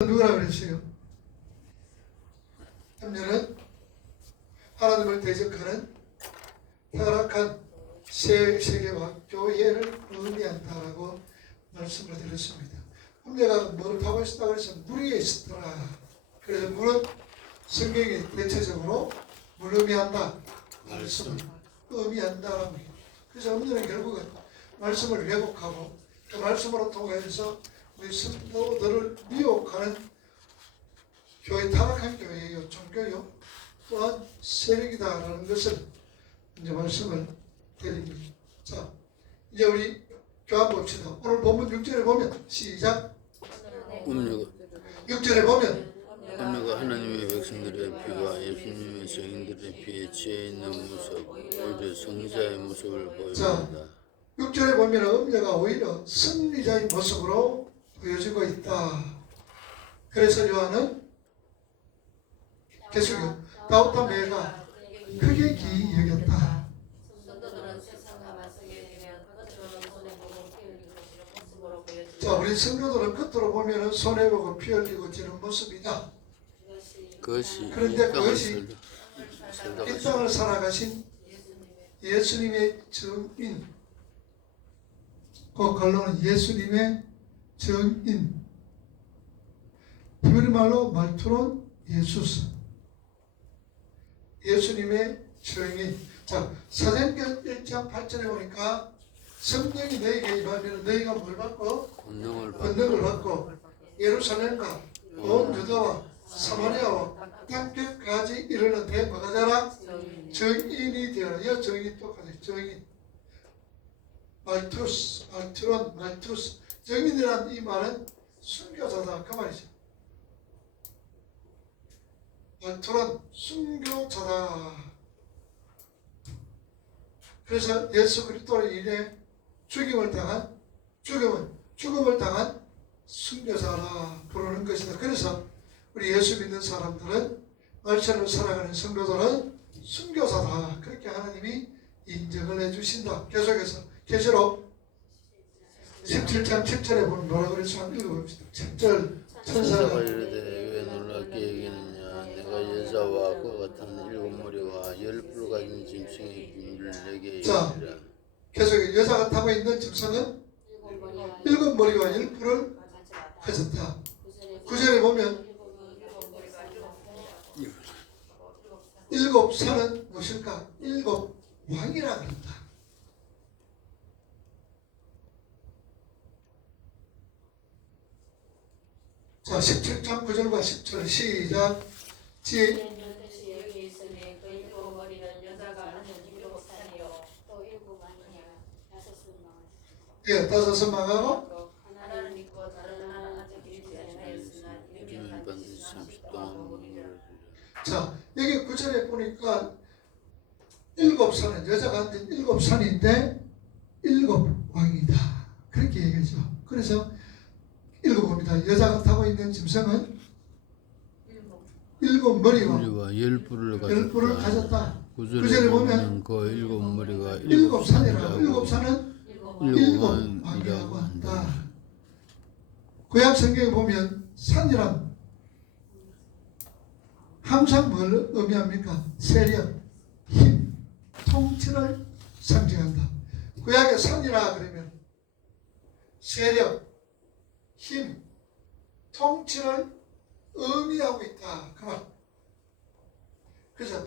누구라 그랬어요? 염려는 하나님을 대적하는 타락한 세계와 교회를 의미한다라고 말씀을 드렸습니다. 염려가 뭐를 하고 있었다고 해서 물 위에 있었더라. 그래서 물은 성경이 대체적으로 물 의미한다. 말씀을 의미한다라고 해요. 그래서 염려는 결국은 말씀을 왜곡하고 그 말씀으로 통해서 우리 성도들을 미혹하는 교회, 타락한 교회예요. 종교요. 또한 세력이다라는 것을 이제 말씀을 드립니다. 자, 이제 우리 교환 봅시다. 오늘 본문 6절에 보면 시작. 6절에 보면 염려가 하나님의 백성들의 피와 예수님의 증인들의 피에 취해 있는 모습, 오히려 승리자의 모습을 보여줍니다. 6절에 보면 염려가 오히려 승리자의 모습으로 보여지고 있다. 그래서 요한은 계속요. 다윗과 매가 크게 기이 여겼다. 자, 우리 성도들은 겉으로 보면 손해보고 피 흘리고 지는 모습이다. 그런데 그것이 이 땅을 살아가신 예수님의 증인, 그 결론은 예수님의 증인, 히브리 말로 말투론 예수스, 예수님의 증인. 자, 사도행전 1장 8절에 보니까 성령이 너에게 임하면 너희가 뭘 받고? 권능을 받고 예루살렘과 온 유다와 사마리아와 땅끝까지 이르는데 뭐가 되라? 증인이 되어라. 이 증인 똑같아요. 증인. 말투스, 말투론, 말투스. 증인이란 이 말은 순교자다 그 말이죠. 말투론, 순교자다. 그래서 예수 그리스도로 인해 죽음을 당한 순교자라 부르는 것이다. 그래서 우리 예수 믿는 사람들은 말씀을 살아가는 성도들은 순교자다. 그렇게 하나님이 인정을 해주신다. 계속해서 계시록 17장 10절에 보면 뭐라고 그랬어? 한번 읽어봅시다. 10절 천사가 이르되 왜 놀랍게 여기느냐, 내가 여자와 그와 같은 일곱 머리와 열 뿔 가진 짐승의 비밀을 내게 이르리라. 계속 여자가 타고 있는 짐승은 일곱 머리와 열 뿔을 가졌다. 9절에 보면 일곱 산은 무엇일까? 일곱 왕이라 그런다. 자, 17장 9절과 10절 시작. 예, 다섯은 망하고 자, 여기 9절에 보니까 일곱 산은 여자가 앉은 일곱 산인데 일곱 왕이다. 그렇게 얘기하죠. 그래서 읽어봅니다. 여자가 타고 있는 짐승은 일곱 머리와 열 뿔을 가졌다. 9절에 보면 그 일곱 머리가 일곱 산이라. 일곱 산은 일곱 왕이라고 한다. 구약 성경에 보면 산이란 항상 뭘 의미합니까? 세력, 힘, 통치를 상징한다. 구약의 산이라 그러면 세력, 힘, 통치를 의미하고 있다. 그 말. 그래서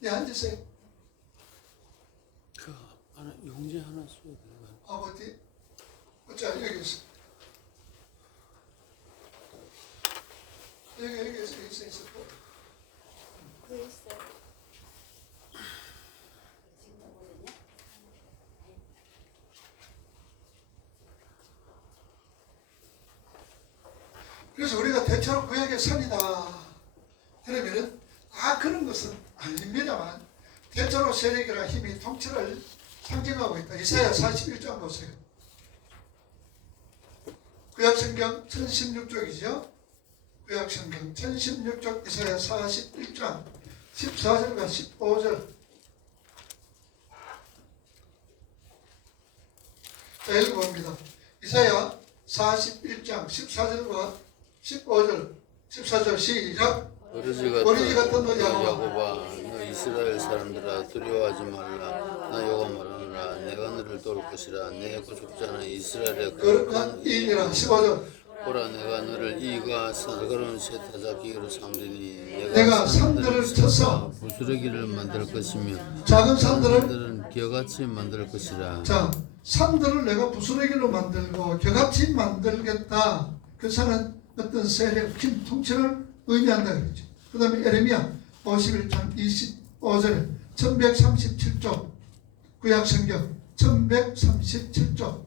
네, 앉으세요. 그 하나 용지 하나 써야 되나? 어디? 자, 여기 있어. 여기 있어. 그래서 우리가 대체로 구약의 산이다. 그러면은 그런 것은 아닙니다만 대체로 세력이나 힘이 통치를 상징하고 있다. 이사야 41장 보세요. 구약성경 1016쪽이죠. 구약성경 1016쪽 이사야 41장 14절과 15절. 자, 읽어봅니다. 이사야 41장 14절과 15절 14절 시작. 어린이 같은 너 야곱아, 너 이스라엘 사람들아 두려워하지 말라. 나 여호와 말하노라. 내가 너를 도울 것이라. 내 구속자는 이스라엘의 거룩한 이인이라. 15절. 보라, 내가 너를 이가 살가로운 새 타작기로 삼으리니 내가 산들을 쳐서 부스러기를 만들 것이며 작은 산들을 산들은 겨같이 만들 것이라. 자 산들을 내가 부스러기로 만들고 겨같이 만들겠다. 그 산은 어떤 세력, 긴 통치를 의미한다 그랬죠. 그 다음에 에레미야 51장 25절에 1137쪽 구약성경 1137쪽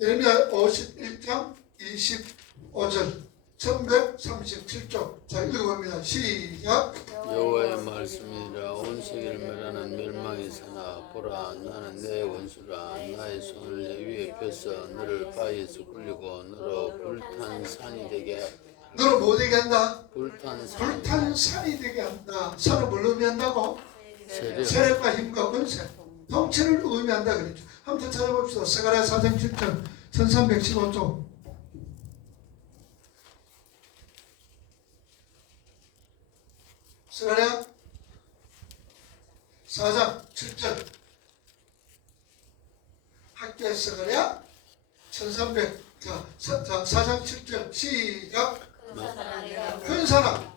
에레미야 51장 25절 1137쪽. 자 읽어봅니다. 시작. 여호와의 말씀이라. 온 세계를 멸하는 멸망의 사나 보라, 나는 내 원수라. 나의 손을 내 위에 펴서 너를 바위에서 굴리고 너로 불탄 산이 되게 너를 뭐 되게 한다? 불탄 불탄 산이 되게 한다. 산을 뭘로 의미한다고? 세력. 세력과 힘과 권세, 통치를 의미한다 그랬죠. 한번 더 찾아봅시다. 스가랴 4장 7절 1315쪽. 스가랴 4장 7절. 학계 스가랴 1300. 자 4장 7절 시작. 큰 사람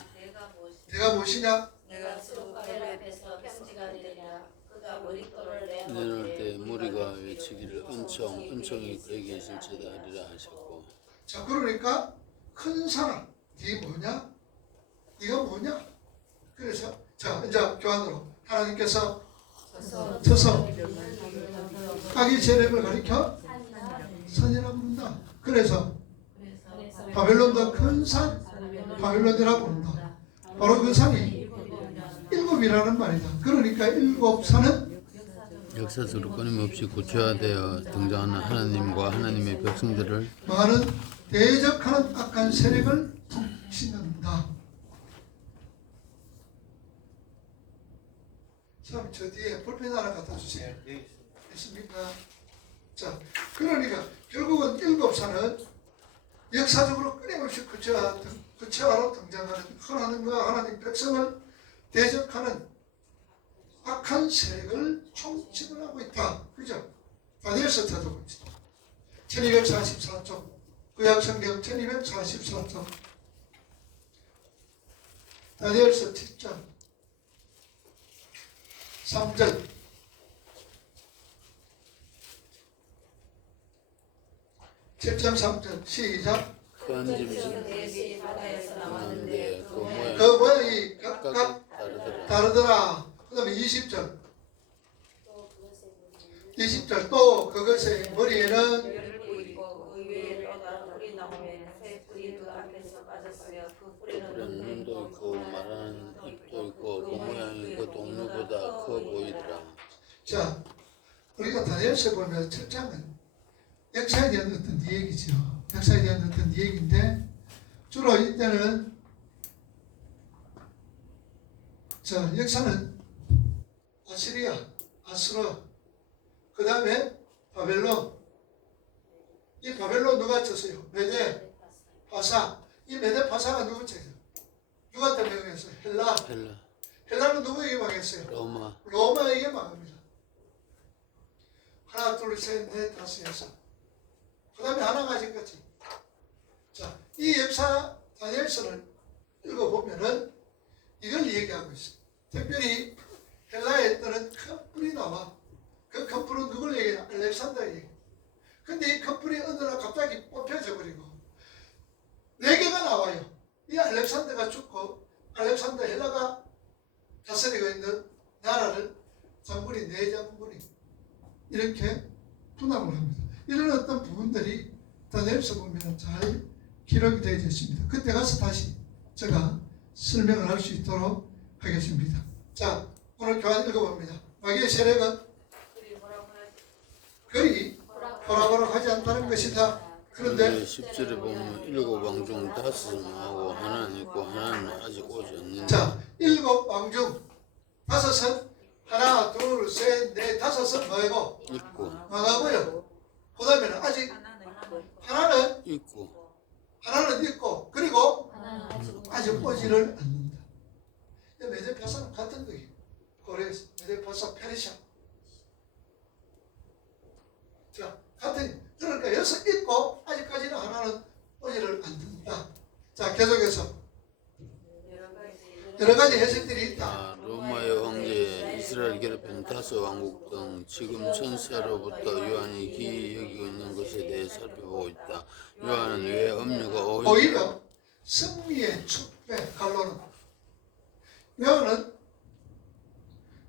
내가 무엇이냐? 내가 수국들 앞에서 평지가 되리라. 그가 머릿돌을 내놓을 때 무리가 외치기를 은총이 그에게 실체다 하리라 하셨고. 자 그러니까 큰 사람 네 뭐냐? 네가 뭐냐? 그래서 자 이제 교환으로 하나님께서 쳐서 자기 세력을 가리켜 산이라고 부른다. 그래서 바벨론도 큰 산 바벨론이라고 부른다. 바로 그 산이 일곱이라는 말이다. 그러니까 일곱 산은 역사적으로 끊임없이 구체화되어 등장하는 하나님과 하나님의 백성들을 많은 대적하는 악한 세력을 통치한다. 참, 저 뒤에 볼펜 하나 갖다 주세요. 있습니까? 자, 그러니까 결국은 일곱 산은 역사적으로 끊임없이 구체화로 등장하는 하나님과 하나님 백성을 대적하는 악한 세력을 총집을 하고 있다. 그죠? 다니엘서 찾아봅시다. 1244쪽 구약성경 1244쪽 다니엘서 7장 3절 7장 3절 시작. 큰 짐승 대비 바다에서 나왔는데 나왔는데 그 모양 그 모양이 각각 다르더라. 다르더라. 그 다음에 20절 20절 또 그것의 머리에는 열고 있고 그 위에 또다른 뿌리 나오면 새 뿌리 그 앞에서 빠졌으며 그 뿌리는 그런 눈도 있고 말하는 입도 있고 그 모양이 그 동료보다 커 보이더라. 자 우리가 다니엘서 보면 7장은 역사에 대한 어떤 이야기죠. 역사에 대한 어떤 이야기인데 주로 이때는 자 역사는 아시리아, 아수르, 그 다음에 바벨론. 이 바벨론 누가 쳤어요? 메데, 파사. 이 메데 파사가 누구 쳤어요? 누구한테 명했어요? 헬라. 헬라는 누구에게 망했어요? 로마에게 망합니다. 하나, 둘, 셋, 넷, 다섯, 여섯. 그 다음에 하나가 지금까지. 자, 이 역사 다니엘서를 읽어보면은 이걸 얘기하고 있어요. 특별히 헬라에 뜨는 큰 뿔이 나와. 그 큰 뿔은 누굴 얘기해요? 알렉산더 얘기. 근데 이 큰 뿔이 어느 날 갑자기 뽑혀져 버리고 4개가 나와요. 이 알렉산더가 죽고 알렉산더 헬라가 다스리고 있는 나라를 장군이 4장군이 이렇게 분함을 합니다. 이런 어떤 부분들이 다니엘서 보면 잘 기록이 되어 있습니다. 그때 가서 다시 제가 설명을 할 수 있도록 하겠습니다. 자, 오늘 교환 읽어봅니다. 마귀의 세력은 그리 호락호락하지 않다는 것이다. 그런데 10절에 보면 일곱 왕 중 다섯은 망하고 하나는 있고 하나는 아직 오지 않는다. 자, 7왕 중 5은 하나, 둘, 셋, 넷, 5은 뭐고? 있고 망하고요. 그 다음에는 아직 하나는 있고 그리고 아직 오지를 않는다. 메데파사는 같은 거예요. 고레 메데파사 페르시아. 자, 같은 그러니까 여기서 있고 아직까지는 하나는 오지를 않는다. 자, 계속해서 여러 가지 해석들이 있다. 로마의 황제, 이스라엘 괴롭힌 다섯 왕국 등 지금 전세로부터 요한이 기이 여기고 있는 것에 대해 살펴보고 있다. 요한은 왜 음료가 오히려 승리의 축배 갈로는 요한은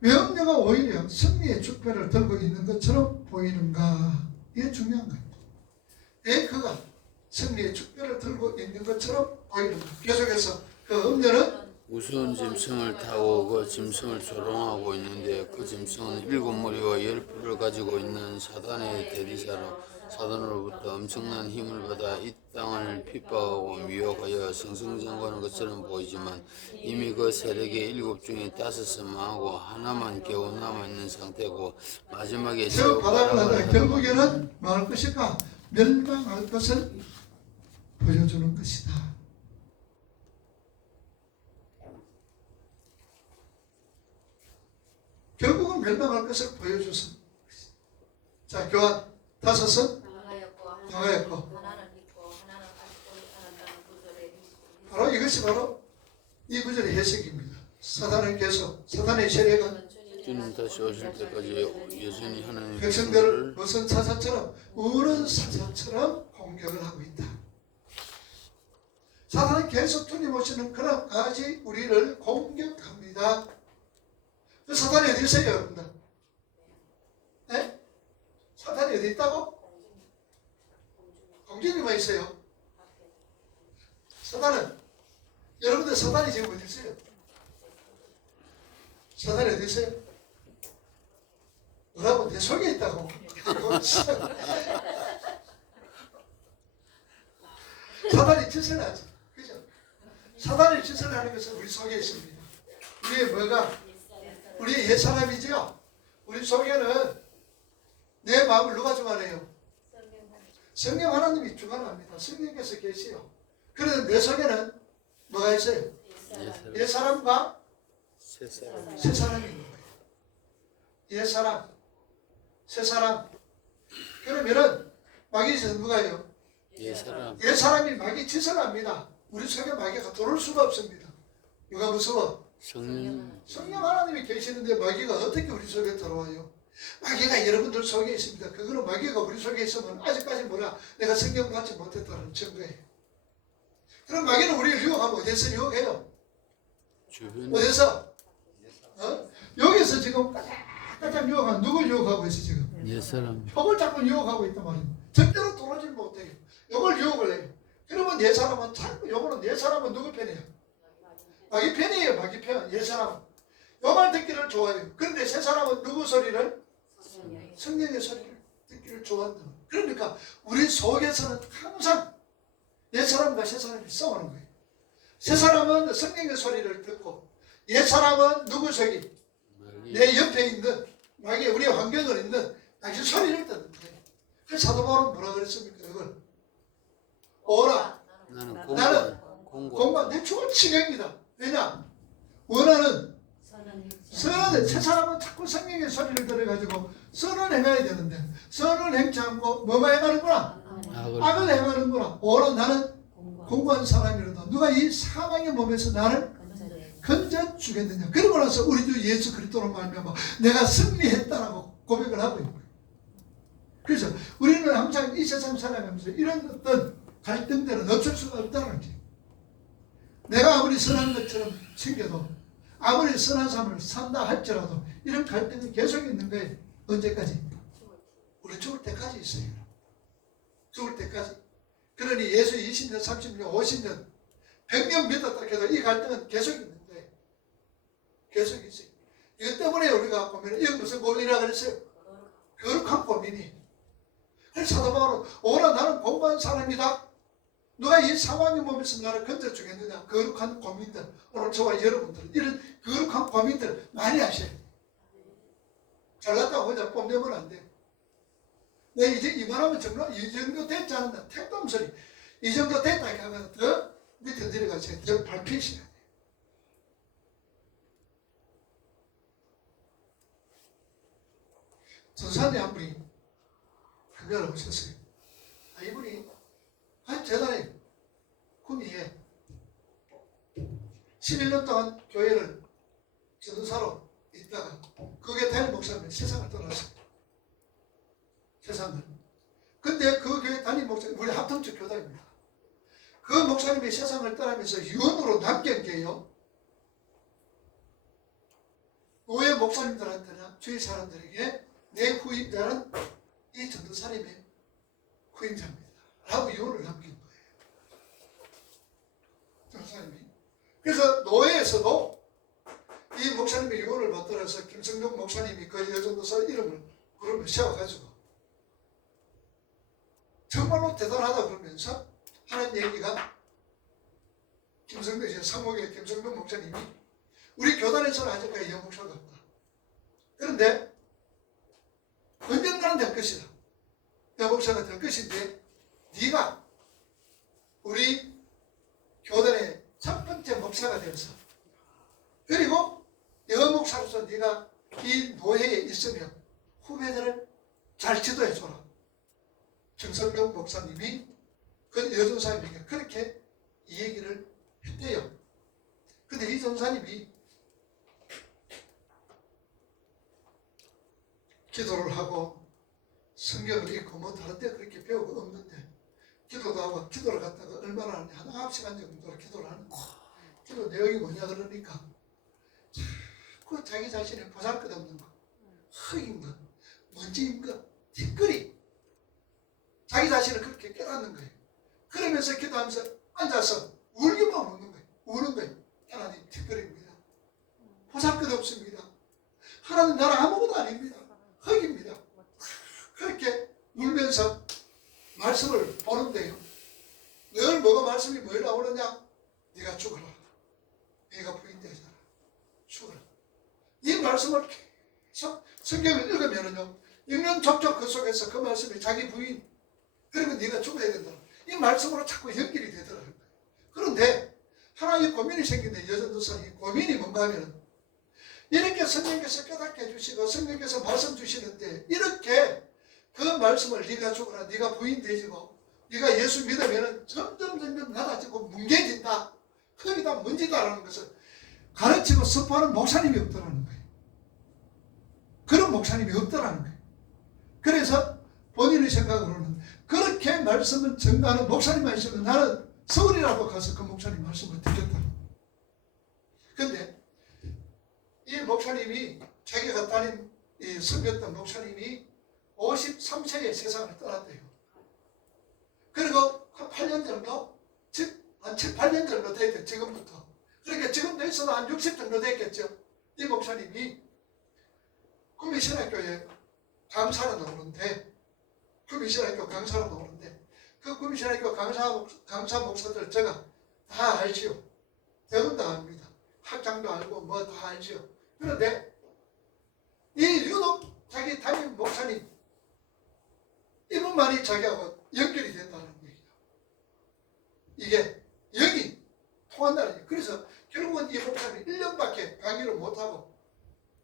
왜 음료가 오히려 승리의 축배를 들고 있는 것처럼 보이는가? 이게 중요한 거예요. 왜 그가 승리의 축배를 들고 있는 것처럼 보이는가? 계속해서 그 음료는 우스운 짐승을 타고 그 짐승을 조롱하고 있는데 그 짐승은 7머리와 10뿔을 가지고 있는 사단의 대리사로 사단으로부터 엄청난 힘을 받아 이 땅을 핍박하고 미혹하여 승승장구하는 것처럼 보이지만 이미 그 세력의 7 중에 5은 망하고 하나만 겨우 남아있는 상태고 마지막에 저 바닥을 하다 결국에는 뭐 할 것일까? 멸망할 것을 보여주는 것이다. 결국은 멸망할 것을 보여줘서. 자, 교환 5은 망하였고 바로 이것이 바로 이 구절의 해석입니다. 사단은 계속 사단의 세력은 주님 다시 오실 때까지 여전히 하나님의 백성들을 무슨 사자처럼 우는 사자처럼 공격을 하고 있다. 사단은 계속 주님 오시는 그날까지 우리를 공격합니다. 그 사단이 어디 있어요, 여러분들? 네? 사단이 어디 있다고? 공주님만 있어요. 사단은 여러분들 사단이 지금 어디 있어요? 사단이 어디 있어요? 뭐라고? 내 속에 있다고. 사단이 짓을 하지. 그죠? 사단이 짓을 하는 것은 우리 속에 있습니다. 우리의 뭐가? 우리의 옛사람이죠. 우리 속에는 내 마음을 누가 주관해요? 성령 하나님이 주관합니다. 성령께서 계시요. 그래서 내 속에는 뭐가 있어요? 옛사람과 새사람이 있는 거예요. 옛사람, 새사람. 그러면은 마귀 짓은 누가요? 옛사람이 마귀 짓을 합니다. 우리 속에 마귀가 들어올 수가 없습니다. 누가 무서워? 성령 하나님이 계시는데 마귀가 어떻게 우리 속에 들어와요? 마귀가 여러분들 속에 있습니다. 그거는 마귀가 우리 속에 있으면 아직까지 뭐라 내가 성경 받지 못했다는 증거예요. 그럼 마귀는 우리를 유혹하면 어디서 유혹해요? 어디서? 여기서 지금 까짝까짝 유혹하는 누굴 유혹하고 있어 지금? 옛사람. 벽을 자꾸 유혹하고 있단 말이에요. 절대로 돌아오질 못해요. 이걸 유혹을 해요. 그러면 옛사람은 자꾸 요거는 옛사람은 누구 편이에요? 마귀 편이에요. 마귀 편. 옛사람은 요 말 듣기를 좋아해요. 그런데 새사람은 누구 소리를? 성령의 소리를 듣기를 좋아한다. 그러니까 우리 속에서는 항상 옛사람과 새사람이 싸우는 거예요. 새사람은 성령의 소리를 듣고 옛사람은 누구 소리? 내 옆에 있는 마귀 우리 환경에 있는 당신 소리를 듣는 거예요. 그 사도 바울은 뭐라 그랬습니까? 이걸 오라. 나는 공부한 내 죽을 지경이다. 왜냐? 원하는 선언을 새 사람은 자꾸 성령의 소리를 들어가지고 선을 행해야 되는데 선을 행치 않고 뭐가 행하는구나? 악을 행하는구나. 오라 나는 공부한 사람이로다. 누가 이 사망의 몸에서 나를 건져 주겠느냐. 그러고 나서 우리 주 예수 그리스도로 말미암아 내가 승리했다라고 고백을 하고 있는 거예요. 그래서 우리는 항상 이 세상 살아가면서 이런 어떤 갈등들은 없을 수가 없다는 거지. 내가 아무리 선한 것처럼 생겨도 아무리 선한 삶을 산다 할지라도 이런 갈등이 계속 있는 거예요. 언제까지? 우리 죽을 때까지 있어요. 죽을 때까지. 그러니 예수 20년, 30년, 50년, 100년 믿었다 해도 이 갈등은 계속 있는 거예요. 계속 있어요. 이것 때문에 우리가 보면 이건 무슨 고민이라 그랬어요? 거룩한 고민이. 사도 바울은 오라 나는 공부한 사람이다. 누가 이 상황을 보면서 나를 건져주겠느냐. 거룩한 고민들. 오늘 저와 여러분들 이런 거룩한 고민들 많이 하셔야 돼요. 잘났다고 혼자 뽐내면 안 돼. 내 이제 이만하면 정말 이 정도 됐지 않나. 택도 소리. 이 정도 됐다 하면 더 밑에 내려가서 더 발표하셔야 돼. 전산에 한 분이 금연을 오셨어요. 이분이 대단히 구미에 11년 동안 교회를 전도사로 있다가 그게 담임 목사님이 세상을 떠났어요. 세상을. 근데 그 교회 담임 목사님, 우리 합동적 교단입니다. 그 목사님이 세상을 떠나면서 유언으로 남긴 게요. 교회 목사님들한테나 주위 사람들에게 내 후임자는 이 전도사님의 후임자입니다. 라고 유언을 남긴 거예요. 전도사님이. 그래서 노예에서도 이 목사님의 유언을 받들어서 김성동 목사님이 그 여전도사 이름을 그러면 세워가지고 정말로 대단하다 그러면서 하는 얘기가 김성동, 사목의 김성동 목사님이 우리 교단에서는 아직까지 여목사가 없다. 그런데 언젠가는 될 것이다. 여목사가 될 것인데 네가 우리 교단의 첫 번째 목사가 되어서 그리고 여목사로서 네가 이 노예에 있으면 후배들을 잘 지도해줘라. 정성명 목사님이 그 여전사님에게 그렇게 이 얘기를 했대요. 근데 이 전사님이 기도를 하고 성경을 읽고 뭐 다른 데 그렇게 배우고 없는데 기도도 하고 기도를 갖다가 얼마나 하냐 한 9시간 정도로 기도를 하는 거야. 기도 내용이 뭐냐 그러니까 자꾸 자기 자신의 보잘것없는 거, 흙인 것, 먼지인 것, 티끌이 자기 자신을 그렇게 깨닫는 거예요. 그러면서 기도하면서 앉아서 울기만 우는 거예요. 우는 거예요. 하나님 티끌입니다. 보잘것없습니다. 하나님 나는 아무것도 아닙니다. 흙입니다. 그렇게 울면서 말씀을 보는데요. 늘 뭐가 말씀이 뭘 나오느냐? 네가 죽어라. 네가 부인되잖아. 죽어라. 이 말씀을 계속 성경을 읽으면은요. 읽는 족족 그 속에서 그 말씀이 자기 부인 그리고 네가 죽어야 된다. 이 말씀으로 자꾸 연결이 되더라고요. 그런데 하나의 고민이 생긴데 여전도사님 고민이 뭔가 하면 이렇게 성령께서 깨닫게 해주시고 성령께서 말씀 주시는데 이렇게 그 말씀을 네가 죽어라 네가 부인되지고 네가 예수 믿으면 점점 낮아지고 뭉개진다 흙이다 먼지다라는 것을 가르치고 선포하는 목사님이 없더라는 거예요. 그런 목사님이 없더라는 거예요. 그래서 본인의 생각으로는 그렇게 말씀을 전가하는 목사님만 있으면 나는 서울이라도 가서 그 목사님 말씀을 듣겠다. 근데 이 목사님이 자기가 담임 섬겼던 목사님이 53세에 세상을 떠났대요. 그리고 한 8년 정도, 즉 한 7, 8년 정도 됐대 지금부터. 그러니까 지금도 있어도 한 60 정도 됐겠죠. 이 목사님이 구미신학교에 강사로 나오는데 구미신학교 강사로 나오는데 그 구미신학교 강사 목사들 제가 다 알지요. 대부분 다 압니다. 학장도 알고 뭐 다 알지요. 그런데 이 유독 자기 담임 목사님 이분만이 자기하고 연결이 된다는 얘기죠. 이게 영이 통한다는 얘기죠. 그래서 결국은 이 목사님이 1년밖에 강의를 못하고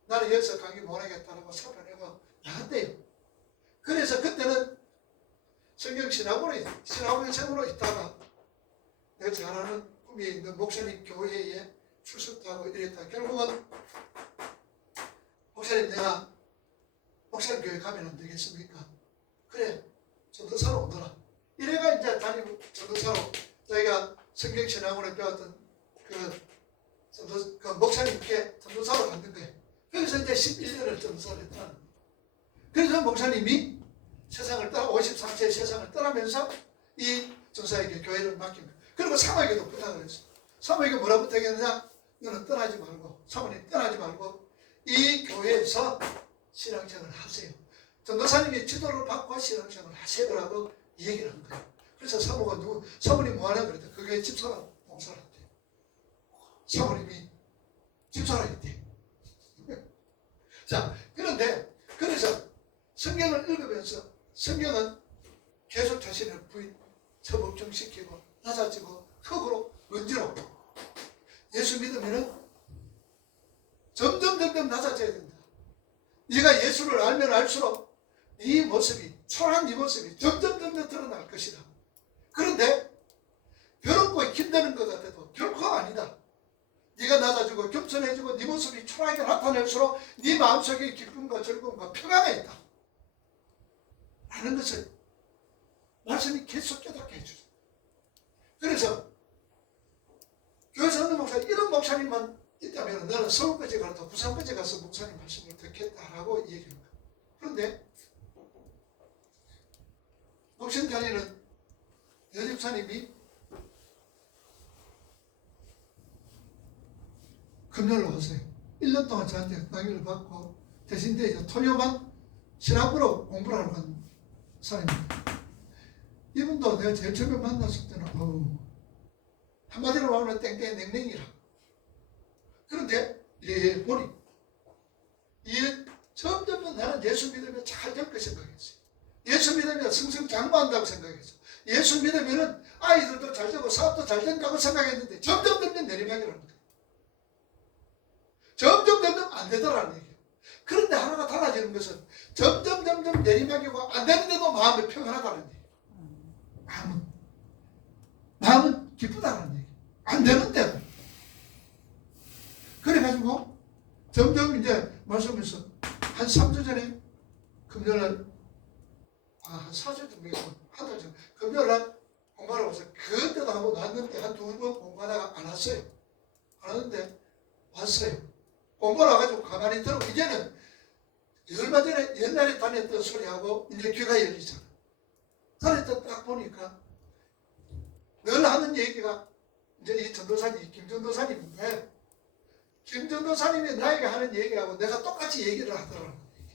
나는 여기서 강의 못하겠다고 사표내고 나갔대요. 그래서 그때는 성경신학원생으로 있다가 내가 잘 아는 구미에 있는 목사님 교회에 출석도 하고 이랬다. 결국은 목사님 내가 목사님 교회 가면 안 되겠습니까? 그래 전도사로 오더라. 이래가 이제 담임 전도사로 자기가 성경신학원에 배웠던 그 목사님께 전도사로 갔는 거예요. 그래서 이제 11년을 전도사를 했다는 거예요. 그래서 목사님이 세상을 떠나 53세에 세상을 떠나면서 이 전사에게 교회를 맡긴 거예요. 그리고 사모에게도 부탁을 했어요. 사모에게 뭐라 부탁했느냐? 너는 떠나지 말고 사모님 떠나지 말고 이 교회에서 신앙생활을 하세요. 전도사님이 지도를 받고 신앙생활을 하시더라고 얘기를 한 거예요. 그래서 사모님 뭐 하냐 그랬더니 그게 집사람 봉사를 했대. 사모님이 집사람이 있대. 자, 그런데 그래서 성경을 읽으면서 성경은 계속 자신을 부인 처복종시키고 낮아지고 흙으로 던지고 예수 믿으면은 점점 낮아져야 된다. 네가 예수를 알면 알수록 네 모습이 초라한 네 모습이 점점 드러날 것이다. 그런데 괴롭고 힘드는 것 같아도 결코 아니다. 네가 낮아지고 겸손해지고 네 모습이 초라하게 나타낼수록 네 마음속에 기쁨과 즐거움과 평화가 있다. 라는 것을 말씀이 계속 깨닫게 해주죠. 그래서 교회에서 어느 목사 이런 목사님만 있다면 나는 서울까지 가서 부산까지 가서 목사님 말씀을 듣겠다라고 얘기합니다. 그런데 목신 다니는 여집사님이 금요일로 왔어요. 1년 동안 저한테 강의를 받고 대신에 이제 토요만 신학부로 공부를 하러 간 사람입니다. 이분도 내가 제일 처음에 만났을 때는 한마디로 말하면 땡땡 냉랭이라. 그런데 이래 보니 이게 점점 나는 예수 믿으면 잘 될 거 생각했어요. 예수 믿으면 승승장구한다고 생각했어. 예수 믿으면 아이들도 잘 되고 사업도 잘 된다고 생각했는데 점점 내리막이라는 거예요. 점점 안 되더라는 얘기예요. 그런데 하나가 달라지는 것은 점점 내리막이고 안 되는데도 마음이 평안하다는 얘기예요. 마음은 기쁘다는 얘기예요. 안 되는데도. 그래가지고 점점 이제 말씀하면서 한 3주 전에 금요일날 한 4주 전이고 한 달 전 금요일날 공부하러 와서 그때도 하고 왔는데 한 2번 공부하다가 안 왔어요. 안 왔는데 왔어요. 공부를 와가지고 가만히 들고 이제는 얼마 전에 옛날에 다녔던 소리하고 이제 귀가 열리잖아. 그래서 딱 보니까 늘 하는 얘기가 이제 이 전도사님 김전도사님인데 김전도사님이 나에게 하는 얘기하고 내가 똑같이 얘기를 하더라는 얘기.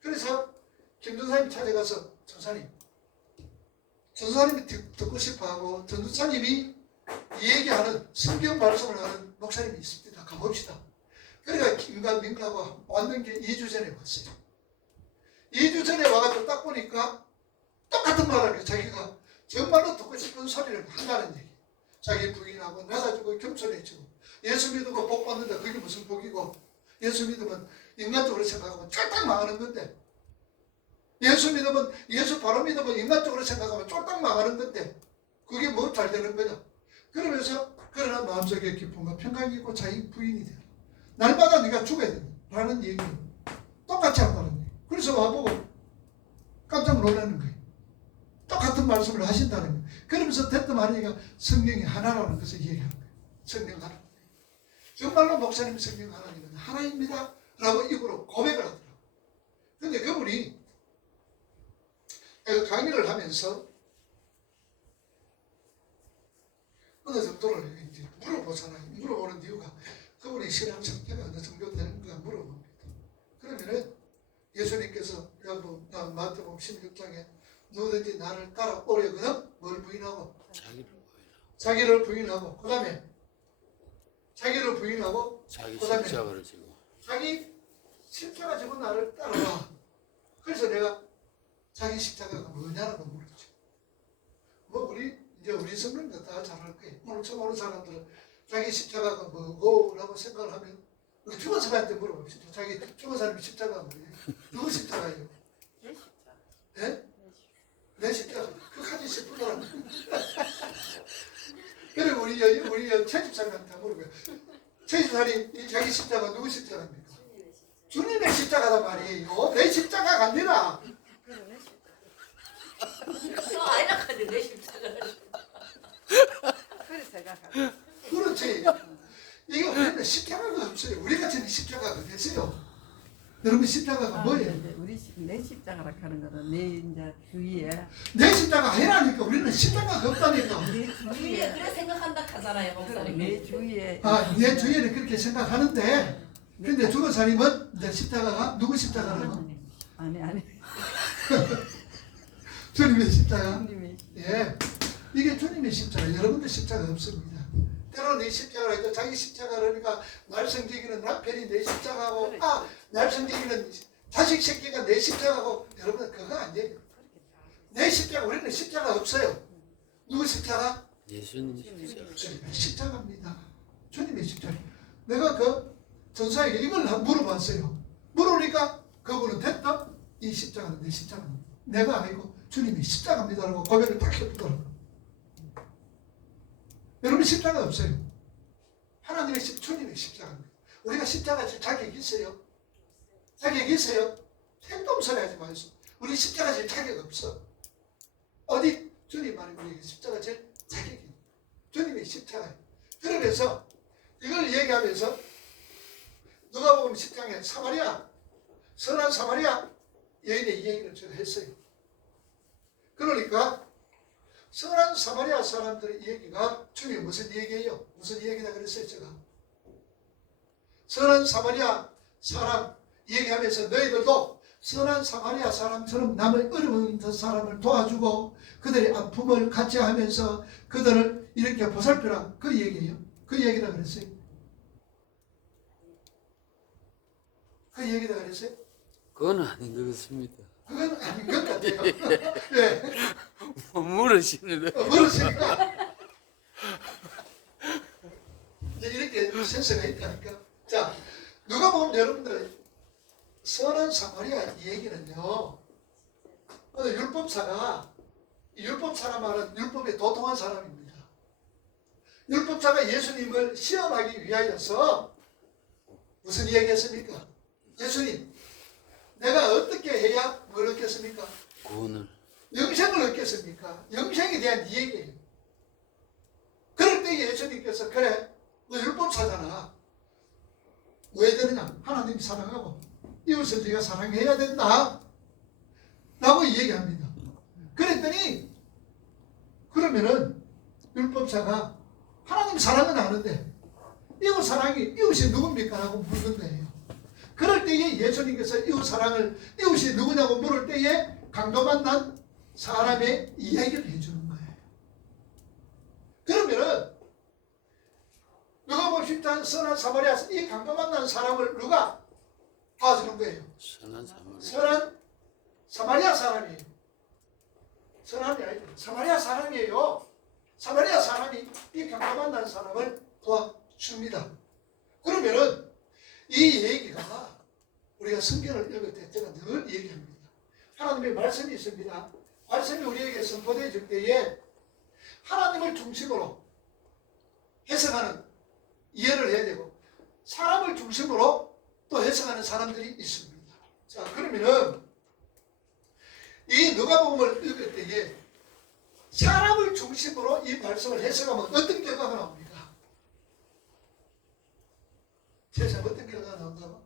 그래서 김전도사님 찾아가서 전도사님이 듣고 싶어하고 전도사님이 이 얘기하는 성경 말씀을 하는 목사님이 있습니다. 가봅시다. 그러니까 김관민가하고 왔는 게 2주 전에 왔어요. 2주 전에 와가지고 딱 보니까 똑같은 말을 해요. 자기가 정말로 듣고 싶은 소리를 한다는 얘기. 자기 부인하고 낮아지고 겸손해지고 예수 믿으고 복 받는다. 그게 무슨 복이고 예수 믿으면 인간적으로 생각하면 쫄딱 망하는 건데 예수 바로 믿으면 인간적으로 생각하면 쫄딱 망하는 건데 그게 뭐 잘 되는 거냐. 그러면서 그러나 마음속에 기쁨과 평강이 있고 자기 부인이 되라. 날마다 네가 죽어야 된다라는 얘기는 똑같이 한다는 얘기. 그래서 와보고 깜짝 놀라는 거예요. 똑같은 말씀을 하신다는 거예요. 그러면서 됐든 아니니까 성령이 하나라는 것을 얘기하는 거예요. 성령 하나. 정말로 목사님 성령 하나님은 하나입니다 라고 입으로 고백을 하더라고요. 근데 그분이 강의를 하면서 어느 정도를 이제 물어보잖아요. 물어보는 이유가 그분의 신앙 상태가 어느 정도 되는가 물어봅니다. 그러면은 예수님께서 마태복음 16장에 누구든지 나를 따라오려거든 뭘 부인하고 자기를 부인하고 그 다음에 자기를 부인하고 자기 그다음에 십자가를 지고 자기 십자가 지고 나를 따라와. 그래서 내가 자기 십자가가 뭐냐라고 물었죠. 뭐 우리 성령도 다 잘 알 거예요. 오늘 처음 오는 사람들은 자기 십자가가 뭐고라고 생각을 하면 우리 죽은 사람한테 물어봅시다. 자기 죽은 사람이 십자가가 뭐예요? 누구 십자가예요? 내 십자가. 네? 내 십자가. 그까지 싶은 사람. 그래 우리 최 집사님한테 물어봐요. 최 집사님 자기 십자가 누구 십자가입니까? 주님의 십자가단 말이에요. 내 십자가가 아니라. 또 아이라 카드 내 십자가를. 그래 생각하고. 그렇지. 이게 우리는 십자가가 없어요. 우리 같은 십자가가 됐어요. 여러분 십자가가 뭐예요? 내 십자가라 하는 거는 내 이제 주위에 내 십자가 아니라니까. 우리는 십자가가 없다니까. 내 주위에 주위에 그래 생각한다 하잖아요, 목사님. 내 주위에 내 주위에는 그렇게 생각하는데 근데 죽은 사람은 내 십자가가 누구 십자가라고? 아니 주님의 십자가. 주님이 예, 이게 주님의 십자가. 여러분들 십자가 없습니다. 때로는 내 십자가라 해도 자기 십자가 그러니까 말썽지기는 남편이 내 십자가고 말썽지기는 자식 새끼가 내 십자가고 여러분 그거 아니에요. 내 십자가 우리는 십자가 없어요. 누구 십자가? 예수님 십자가. 주님의 십자가입니다. 주님의 십자가. 내가 그 전사에게 이걸 물어봤어요. 물으니까 그분은 됐다. 이 십자가는 내 십자가입니다. 내가 아니고 주님의 십자가입니다라고 고백을 딱 해보더라고요. 여러분 십자가 없어요. 하나님의 주님의 십자가입니다. 우리가 십자가 질 자격이 있어요? 자격이 있어요? 생동 소리 하지 마세요. 우리 십자가 질 자격 없어. 어디? 주님 말이 우리에게 십자가 질 자격이 있어요. 주님의 십자가. 그러면서 이걸 얘기하면서 누가 보면 10장에 사마리아, 선한 사마리아 여인의 얘기를 제가 했어요. 그러니까 선한 사마리아 사람들의 얘기가 주님이 무슨 얘기예요? 무슨 얘기다 그랬어요 제가? 선한 사마리아 사람 얘기하면서 너희들도 선한 사마리아 사람처럼 남의 어려운 사람을 도와주고 그들의 아픔을 같이 하면서 그들을 이렇게 보살펴라. 그 얘기예요. 그 얘기다 그랬어요. 그 얘기다 그랬어요. 그건 아닌 것 같습니다. 그건 아닌 것 같아요. 네. 물으시는데. 물으시니까 이제 이렇게 센스가 있다니까. 자, 누가 보면 여러분들 선한 사마리아 이 얘기는요. 율법사가 율법사라 말은 율법에 도통한 사람입니다. 율법사가 예수님을 시험하기 위하여서 무슨 이야기했습니까? 예수님, 내가 어떻게 해야 뭘 얻겠습니까? 구원을. 영생을 얻겠습니까? 영생에 대한 이야기예요. 그럴 때 예수님께서 그래, 너 율법사잖아. 왜 되느냐? 하나님 사랑하고 이웃을 네가 사랑해야 된다. 라고 얘기합니다. 그랬더니 그러면은 율법사가 하나님 사랑은 아는데 이웃 사랑이 이웃이 누굽니까? 라고 묻는 거예요. 그럴 때에 예수님께서 이웃이 누구냐고 물을 때에 강도 만난 사람의 이야기를 해주는 거예요. 그러면은 누가 보십시오. 선한 사마리아 이 강도 만난 사람을 누가 도와주는 거예요? 선한 사마리아. 선한 사마리아 사람이에요. 선한이 아니죠. 사마리아 사람이에요. 사마리아 사람이 이 강도 만난 사람을 도와줍니다. 그러면은 이 얘기가 우리가 성경을 읽을 때 제가 늘 얘기합니다. 하나님의 말씀이 있습니다. 말씀이 우리에게 선포되어질 때에 하나님을 중심으로 해석하는 이해를 해야 되고 사람을 중심으로 또 해석하는 사람들이 있습니다. 자, 그러면은 이 누가복음을 읽을 때에 사람을 중심으로 이 말씀을 해석하면 어떤 결과가 나옵니까? 세상 어떤 결과가 나온다고?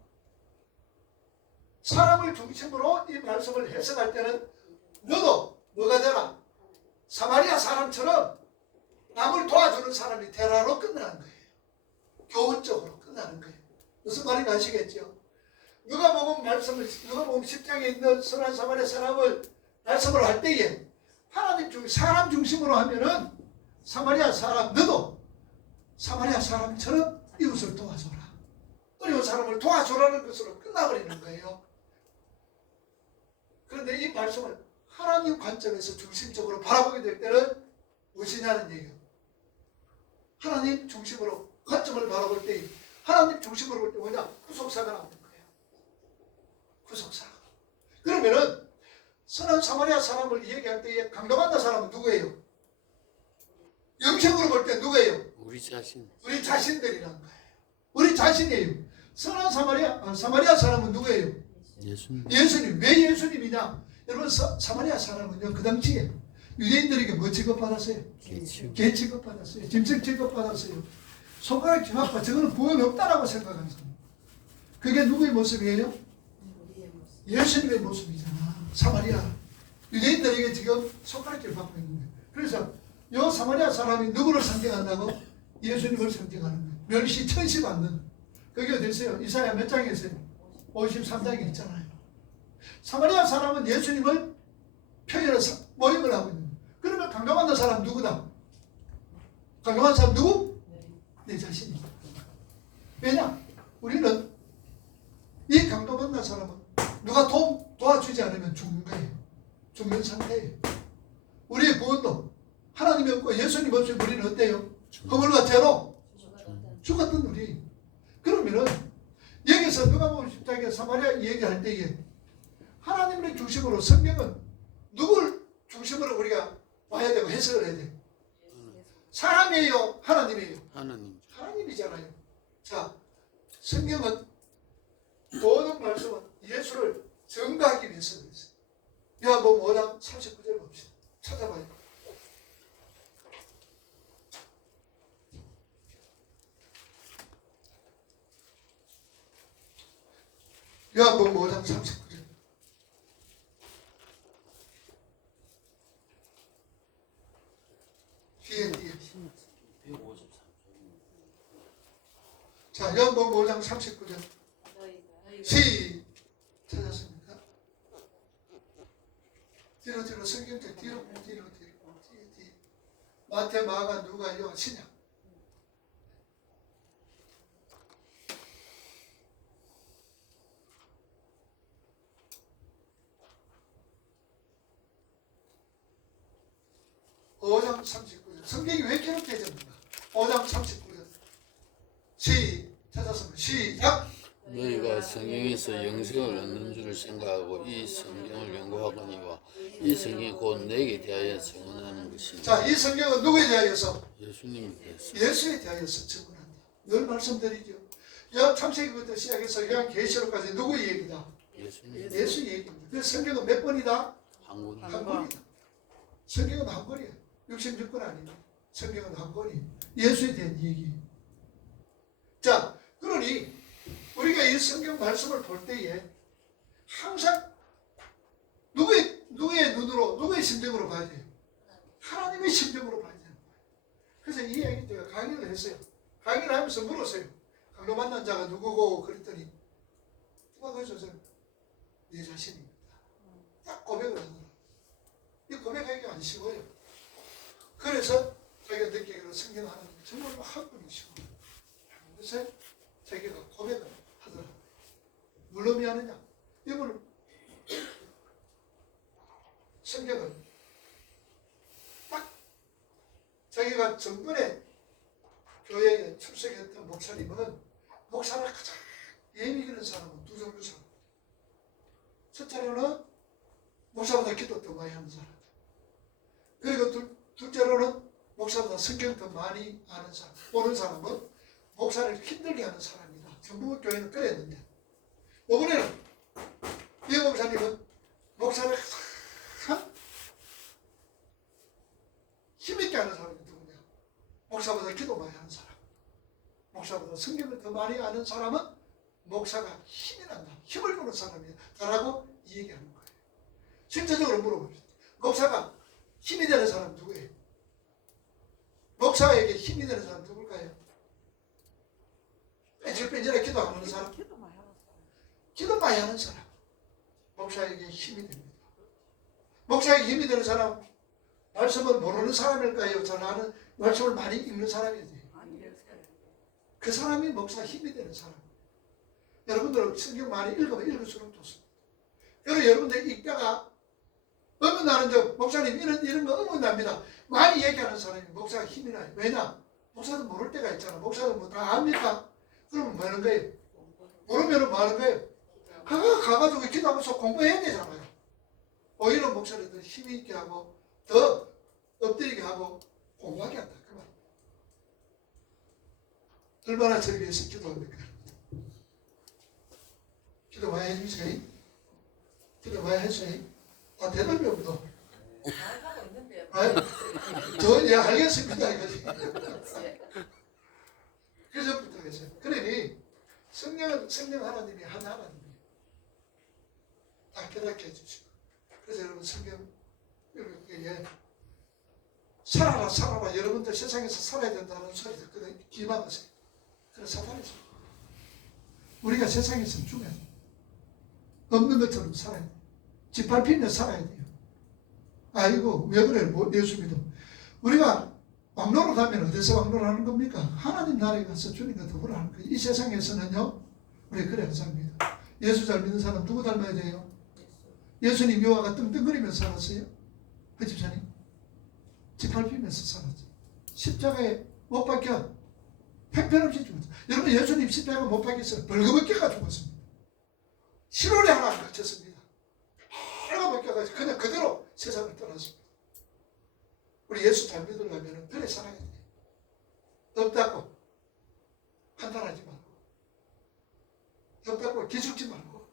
사람을 중심으로 이 말씀을 해석할 때는 너도 뭐가 되라? 사마리아 사람처럼 남을 도와주는 사람이 되라로 끝나는 거예요. 교훈적으로 끝나는 거예요. 무슨 말인지 아시겠죠? 누가복음 10장에 있는 선한 사마리아 사람을 말씀을 할 때에 사람 중심으로 하면은 사마리아 사람 너도 사마리아 사람처럼 이웃을 도와줘라. 어려운 사람을 도와주라는 것으로 끝나버리는 거예요. 그런데 이 말씀을 하나님 관점에서 중심적으로 바라보게 될 때는 무엇이냐는 얘기예요. 하나님 중심으로 관점을 바라볼 때 하나님 중심으로 볼 때 뭐냐? 구속사가 나오는 거예요. 구속사. 그러면은 선한 사마리아 사람을 얘기할 때에 강도 만난 사람은 누구예요? 영적으로 볼 때 누구예요? 우리 자신. 우리 자신들이란 거예요. 우리 자신이에요. 선한 사마리아 사람은 누구예요? 예수님. 예수님. 왜 예수님이냐? 여러분 사마리아 사람은요 그 당시에 유대인들에게 뭐 취급받았어요? 개 취급받았어요. 짐승 취급받았어요. 손가락 쥐 아파 저거는 구원 없다라고 생각하는 사람. 그게 누구의 모습이에요? 예수님의 모습이잖아. 사마리아 유대인들에게 지금 손가락질 받고 있는 거예요. 그래서 이 사마리아 사람이 누구를 상징한다고? 예수님을 상징하는 거예요. 멸시 천시 받는. 그게 어디 있어요? 이사야 몇 장에 있어요? 53장에 있잖아요. 사마리아 사람은 예수님을 표현해서 모임을 하고 있는 거예요. 그러면 강도 만난 사람 누구다? 강도 만난 사람 누구? 내 자신이다. 왜냐? 우리는 이 강도 만난 사람은 누가 도와주지 않으면 죽는 거예요. 죽는 상태예요. 우리의 구원도 하나님이 없고 예수님 없이 우리는 어때요? 허물과 죄로 죽었던 우리. 그러면은 여기서 누가복음 10장에 사마리아 얘기할 때에 하나님의 중심으로 성경은 누굴 중심으로 우리가 봐야 되고 해석을 해야 돼. 사람이에요? 하나님이에요? 하나님. 하나님이잖아요. 자, 성경은 모든 말씀은 예수를 증거하기 위해서 그랬어요. 요한복음 5장 39절 봅시다. 찾아봐요. 요한복음 5장 39절. 뒤에. 자, 요한복음 5장 39절. 찾았습니까? 뒤로 성경책 뒤로. 마태, 마가, 누가, 요한, 신약. 오장 39절. 성경이 왜 기록되었습니까? 5장 39절. 찾았습니다. 시작. 너희가 성경에서 영생을 얻는 줄 생각하고 이 성경을 연구하거니와 이 성경이 곧 내게 대하여 증언하는 것이니. 자, 이 성경은 누구에 대하여서? 예수님에 대해서. 예수에 대하여서 증언한다. 늘 말씀드리죠. 요 창세기부터 시작해서 요한계시록까지 누구의 얘기다? 예수님. 예수 얘기입니다. 그 성경은 몇 번이다? 한 권. 한 권이다. 성경은 한 권이에요. 66권 아닙니다. 성경은 한 권이에요. 예수에 대한 얘기. 자, 그러니 우리가 이 성경 말씀을 볼 때에 항상 누구의 눈으로, 누구의 심정으로 봐야 돼요? 하나님의 심정으로 봐야 되는 거예요. 그래서 이 이야기 제가 강의를 했어요. 강의를 하면서 물었어요. 강도 만난 자가 누구고 그랬더니 누가 그러셨어요? 내 자신입니다. 딱 고백을 하더라. 이 고백하기가 안 쉬워요. 그래서 자기가 느끼기로 성경 하나님 정말로 한 분이시고 그래서 자기가 고백을 하더라. 물론 미안하냐? 이분은 성경을 딱 자기가 전번에 교회에 출석했던 목사님은 목사를 가장 예미 있는 사람은 두 종류 사람. 첫째로는 목사보다 기도 더 많이 하는 사람. 그리고 둘째로는 목사보다 성경 더 많이 아는 사람. 오는 사람은 목사를 힘들게 하는 사람이다. 전부 교회는 그랬는데 이번에는 이 목사님은 목사를 가장 힘있게 하는 사람이 누구냐? 목사보다 기도 많이 하는 사람. 목사보다 성경을 더 많이 아는 사람은 목사가 힘이 난다. 힘을 주는 사람이다. 라고 이 얘기하는 거예요. 실제적으로 물어봅시다. 목사가 힘이 되는 사람 누구예요? 목사에게 힘이 되는 사람 누굴까요? 뺀질뺀질하게 기도 안 하는 사람? 기도 많이 하는 사람. 목사에게 힘이 됩니다. 목사에게 힘이 되는 사람, 말씀을 모르는 사람일까요? 잘 아는, 말씀을 많이 읽는 사람이지. 그 사람이 목사 힘이 되는 사람. 여러분들 성경 많이 읽으면 읽을수록 좋습니다. 그리고 여러분들 읽다가 어긋나는 적, 목사님 이런 거 어긋납니다. 많이 얘기하는 사람이 목사가 힘이 나요. 왜냐? 목사도 모를 때가 있잖아. 목사도 뭐 다 압니까? 그러면 뭐 하는 거예요? 모르면 뭐 하는 거예요? 가가지고 기도하면서 공부해야 되잖아요. 오히려 목사를 더 힘이 있게 하고 더 엎드리게 하고 공부하게 한다. 그 말. 얼마나 저를 위해서 기도합니까? 기도 많이 해주세요. 기도 많이 해주세요. 아, 대답이 없어. 하고 있는데요. 예, 알겠습니다. 이거지. 그래서 부탁했어요. 그러니 성령 하나님이 한 하나님이에요. 다 깨닫게 해주시고. 그래서 여러분 성경 읽기에 살아라. 여러분들 세상에서 살아야 된다는 소리 듣거든요. 기망하세요. 그래서 사탄이 우리가 세상에서 죽어야 돼. 없는 것처럼 살아야 돼요. 짓밟히며 살아야 돼요. 아이고 왜 그래 뭐 예수 믿어. 우리가 왕노릇 하면 어디서 왕노릇 하는 겁니까? 하나님 나라에 가서 주님과 더불어 하는 거예요. 이 세상에서는요 우리 그래 안 삽니다. 예수 잘 믿는 사람 누구 닮아야 돼요? 예수님 요하가 떵떵거리면서 살았어요. 그 집사님 짓밟히면서 살았죠. 십자가에 못 박혀 형편없이 죽었죠. 여러분 예수님 십자가 못 박혀서 벌거벗겨가 죽었습니다. 실온에 하나 안 갇혔습니다. 벌거벗겨가지고 그냥 그대로 세상을 떠났습니다. 우리 예수 잘 믿으려면 그래 살아야 돼요. 없다고 판단하지 말고 없다고 기죽지 말고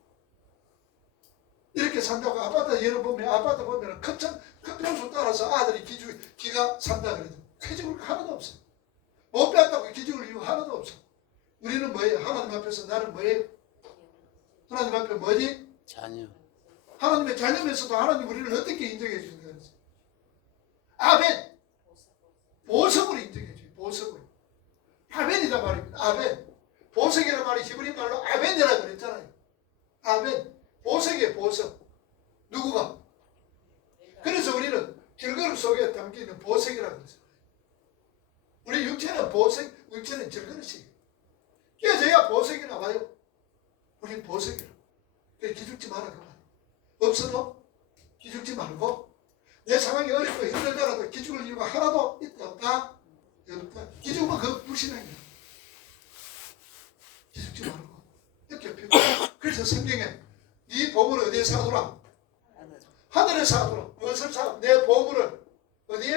이렇게 산다고 아파트 예를 보면 아파트 보면 큰 평수 따라서 아들이 기가 산다 그래도 기죽을 거 하나도 없어. 못 배웠다고 기죽을 이유 하나도 없어. 우리는 뭐예요? 하나님 앞에서 나는 뭐예요? 하나님 앞에 뭐지? 자녀. 하나님의 자녀면서도 하나님 우리를 어떻게 인정해 주는가 그랬어요? 아멘. 보석으로 인정해 줘요. 보석으로. 아멘이다 말입니다. 아멘. 보석이라는 말이 히브리 말로 아멘이라고 그랬잖아요. 아멘. 보석이에요. 보석. 누구가? 그래서 우리는 길거리 속에 담기는 보석이라고 그랬어요. 우리 육체는 보석, 육체는 질그릇이에요. 깨져야 보석이 나와요. 우리는 보석이라고. 그래 기죽지 마라 그 말. 없어도 기죽지 말고 내 상황이 어렵고 힘들더라도 기죽을 이유가 하나도 있다 없다? 없다. 기죽으면 그거 불신앙이야. 기죽지 말고 이렇게 펴. 그래서 성경에 네 보물을 어디에 사두라? 하늘에 사두라. 무엇을 사? 내 보물을 어디에?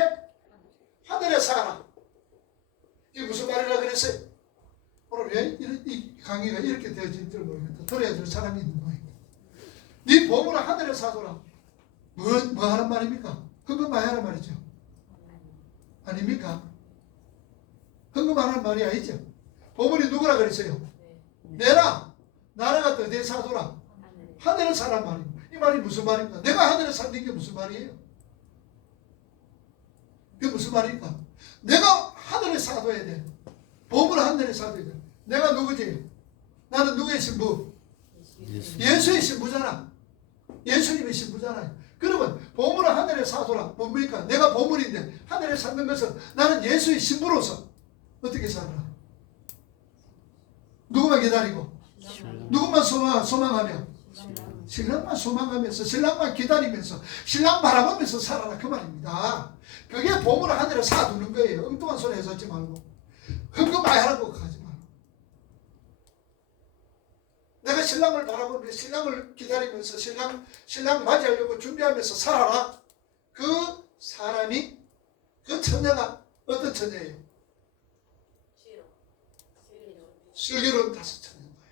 하늘에 사라. 이게 무슨 말이라 그랬어요? 오늘 왜 이 강의가 이렇게 되어진 줄 모르겠다. 들어야 될 사람이 있는 모양이다. 네 보물을 하늘에 사두라. 뭐 하는 말입니까? 헌금하라는 말이죠. 아닙니까? 헌금하라는 말이 아니죠. 보물이 누구라 그랬어요? 내라. 나라가 어디에 사두라? 하늘에 사란 말입니다. 이 말이 무슨 말입니까? 내가 하늘에 사는 게 무슨 말이에요? 그게 무슨 말입니까? 내가 하늘에 사둬야 돼. 보물을 하늘에 사둬야 돼. 내가 누구지? 나는 누구의 신부? 예수의 신부잖아. 예수님의 신부잖아요. 그러면 보물을 하늘에 사둬라. 뭡니까? 내가 보물인데 하늘에 사는 것은 나는 예수의 신부로서 어떻게 살아라? 누구만 기다리고? 누구만 소망하며? 신랑만 소망하면서 신랑만 기다리면서 신랑 바라보면서 살아라 그 말입니다. 그게 보물을 하늘에 사두는 거예요. 엉뚱한 소리 해서지 말고 헌금 많이 하라고 하지 말고 내가 신랑을 바라보며 신랑을 기다리면서 신랑 맞이하려고 준비하면서 살아라. 그 사람이 그 처녀가 어떤 처녀예요? 슬기로운 다섯 처녀인 거예요.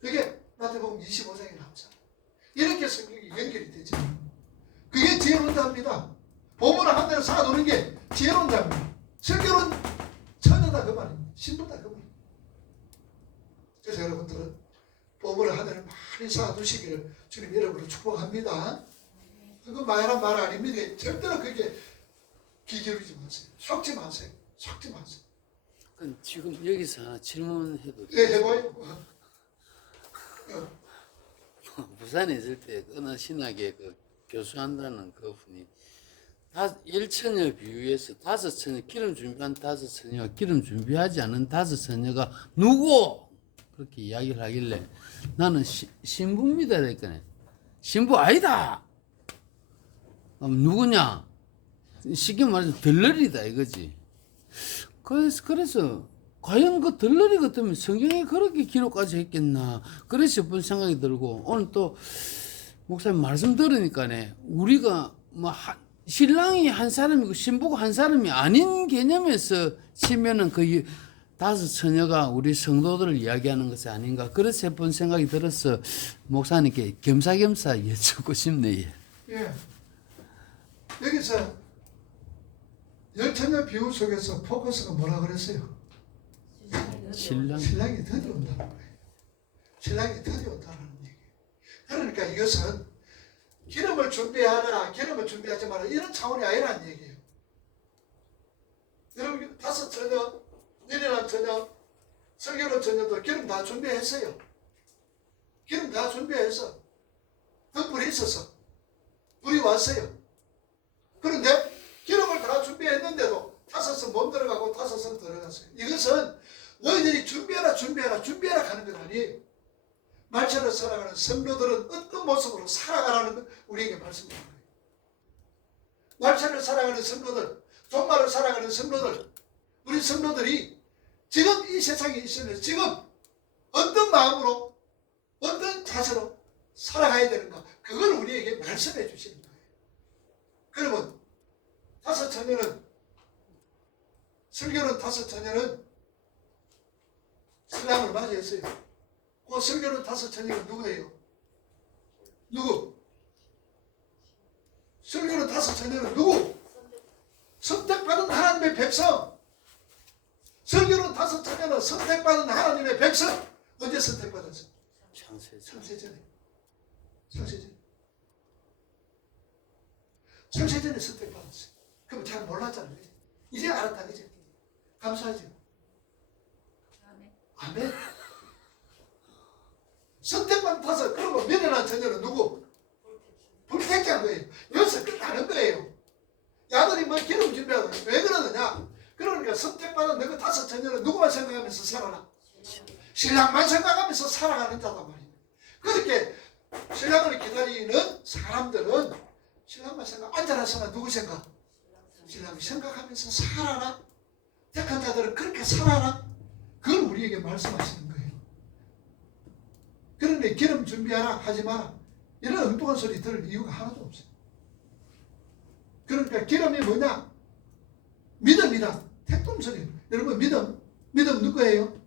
그게 마태복음 25장에 나오잖아요. 이렇게 성경이 연결이 되죠. 그게 지혜로운 자입니다. 보물을 하늘에 쌓아두는 게 지혜로운 자입니다. 슬기로운 처녀다 그 말입니다. 신부다 그 말입니다. 그래서 여러분들은 보물을 하늘에 많이 쌓아두시기를 주님 이름으로 축복합니다. 그거 말한 말 아닙니다. 절대로 그게 기기르지 마세요. 속지 마세요. 속지 마세요. 지금 여기서 하나 질문해도 네, 해봐요. 부산에 있을 때 어느 신학에 그 교수한다는 그 분이 1처녀 비유해서 5처녀 기름 준비한 5처녀 기름 준비하지 않은 5처녀가 누구? 그렇게 이야기를 하길래 나는 신부입니다 그랬거든. 신부 아니다. 누구냐? 쉽게 말해서 덜러리다 이거지. 그래서 과연 그 덜러리 같으면 성경에 그렇게 기록까지 했겠나. 그래서 본 생각이 들고 오늘 또 목사님 말씀 들으니까네 우리가 뭐 신랑이 한 사람이고 신부가 한 사람이 아닌 개념에서 치면은 그 5처녀가 우리 성도들을 이야기하는 것이 아닌가. 그래서 본 생각이 들어서 목사님께 겸사겸사 여쭙고 싶네요. 예. 여기서 10처녀 비유 속에서 포커스가 뭐라 그랬어요? 신랑이 드디어 온다는 거예요. 신랑이 드디어 온다는 얘기예요. 그러니까 이것은 기름을 준비하라, 기름을 준비하지 마라 이런 차원이 아니라는 얘기예요. 여러분 5처녀, 니네나 처녀, 슬기로운 처녀도 기름 다 준비했어요. 기름 다 준비해서 등불이 있어서 불이 왔어요. 그런데 기름을 다 준비했는데도 5선 못 들어가고 5선 들어갔어요. 이것은 너희들이 준비해라 가는 건 아니에요. 말처럼 살아가는 성도들은 어떤 모습으로 살아가라는 걸 우리에게 말씀드립니다. 말처럼 살아가는 성도들, 종말을 살아가는 성도들, 우리 성도들이 지금 이 세상에 있으면 지금 어떤 마음으로 어떤 자세로 살아가야 되는가, 그걸 우리에게 말씀해 주시는 거예요. 그러면 다섯 처녀는, 설교는 다섯 처녀는 신랑을 맞이했어요. 그 설교는 다섯 처녀가 누구예요? 누구? 설교는 다섯 처녀는 누구? 선택받은 하나님의 백성. 설교는 다섯 처녀는 선택받은 하나님의 백성. 언제 선택받았어? 창세전에. 창세전에 선택받았어요. 그럼 잘 몰랐잖아요. 이제 알았다, 그지? 감사하죠. 아멘. 선택받은 다섯. 그러면 미련한 처녀는 누구? 불택한 거예요. 여기서 끝나는 거예요. 야들이 뭐 기름 준비하고 왜 그러느냐? 그러니까 선택받은 너그 다섯 처녀는 누구만 생각하면서 살아라? 신랑만 생각하면서 살아가는 자단 말이에요. 그렇게 신랑을 기다리는 사람들은 신랑만 생각, 앉아나서나 누구 생각? 신랑 생각하면서 살아라. 택한 자들은 그렇게 살아라. 그걸 우리에게 말씀하시는 거예요. 그런데 기름 준비하라 하지 마라, 이런 엉뚱한 소리 들을 이유가 하나도 없어요. 그러니까 기름이 뭐냐? 믿음이다. 택도 소리. 여러분 믿음 누구예요?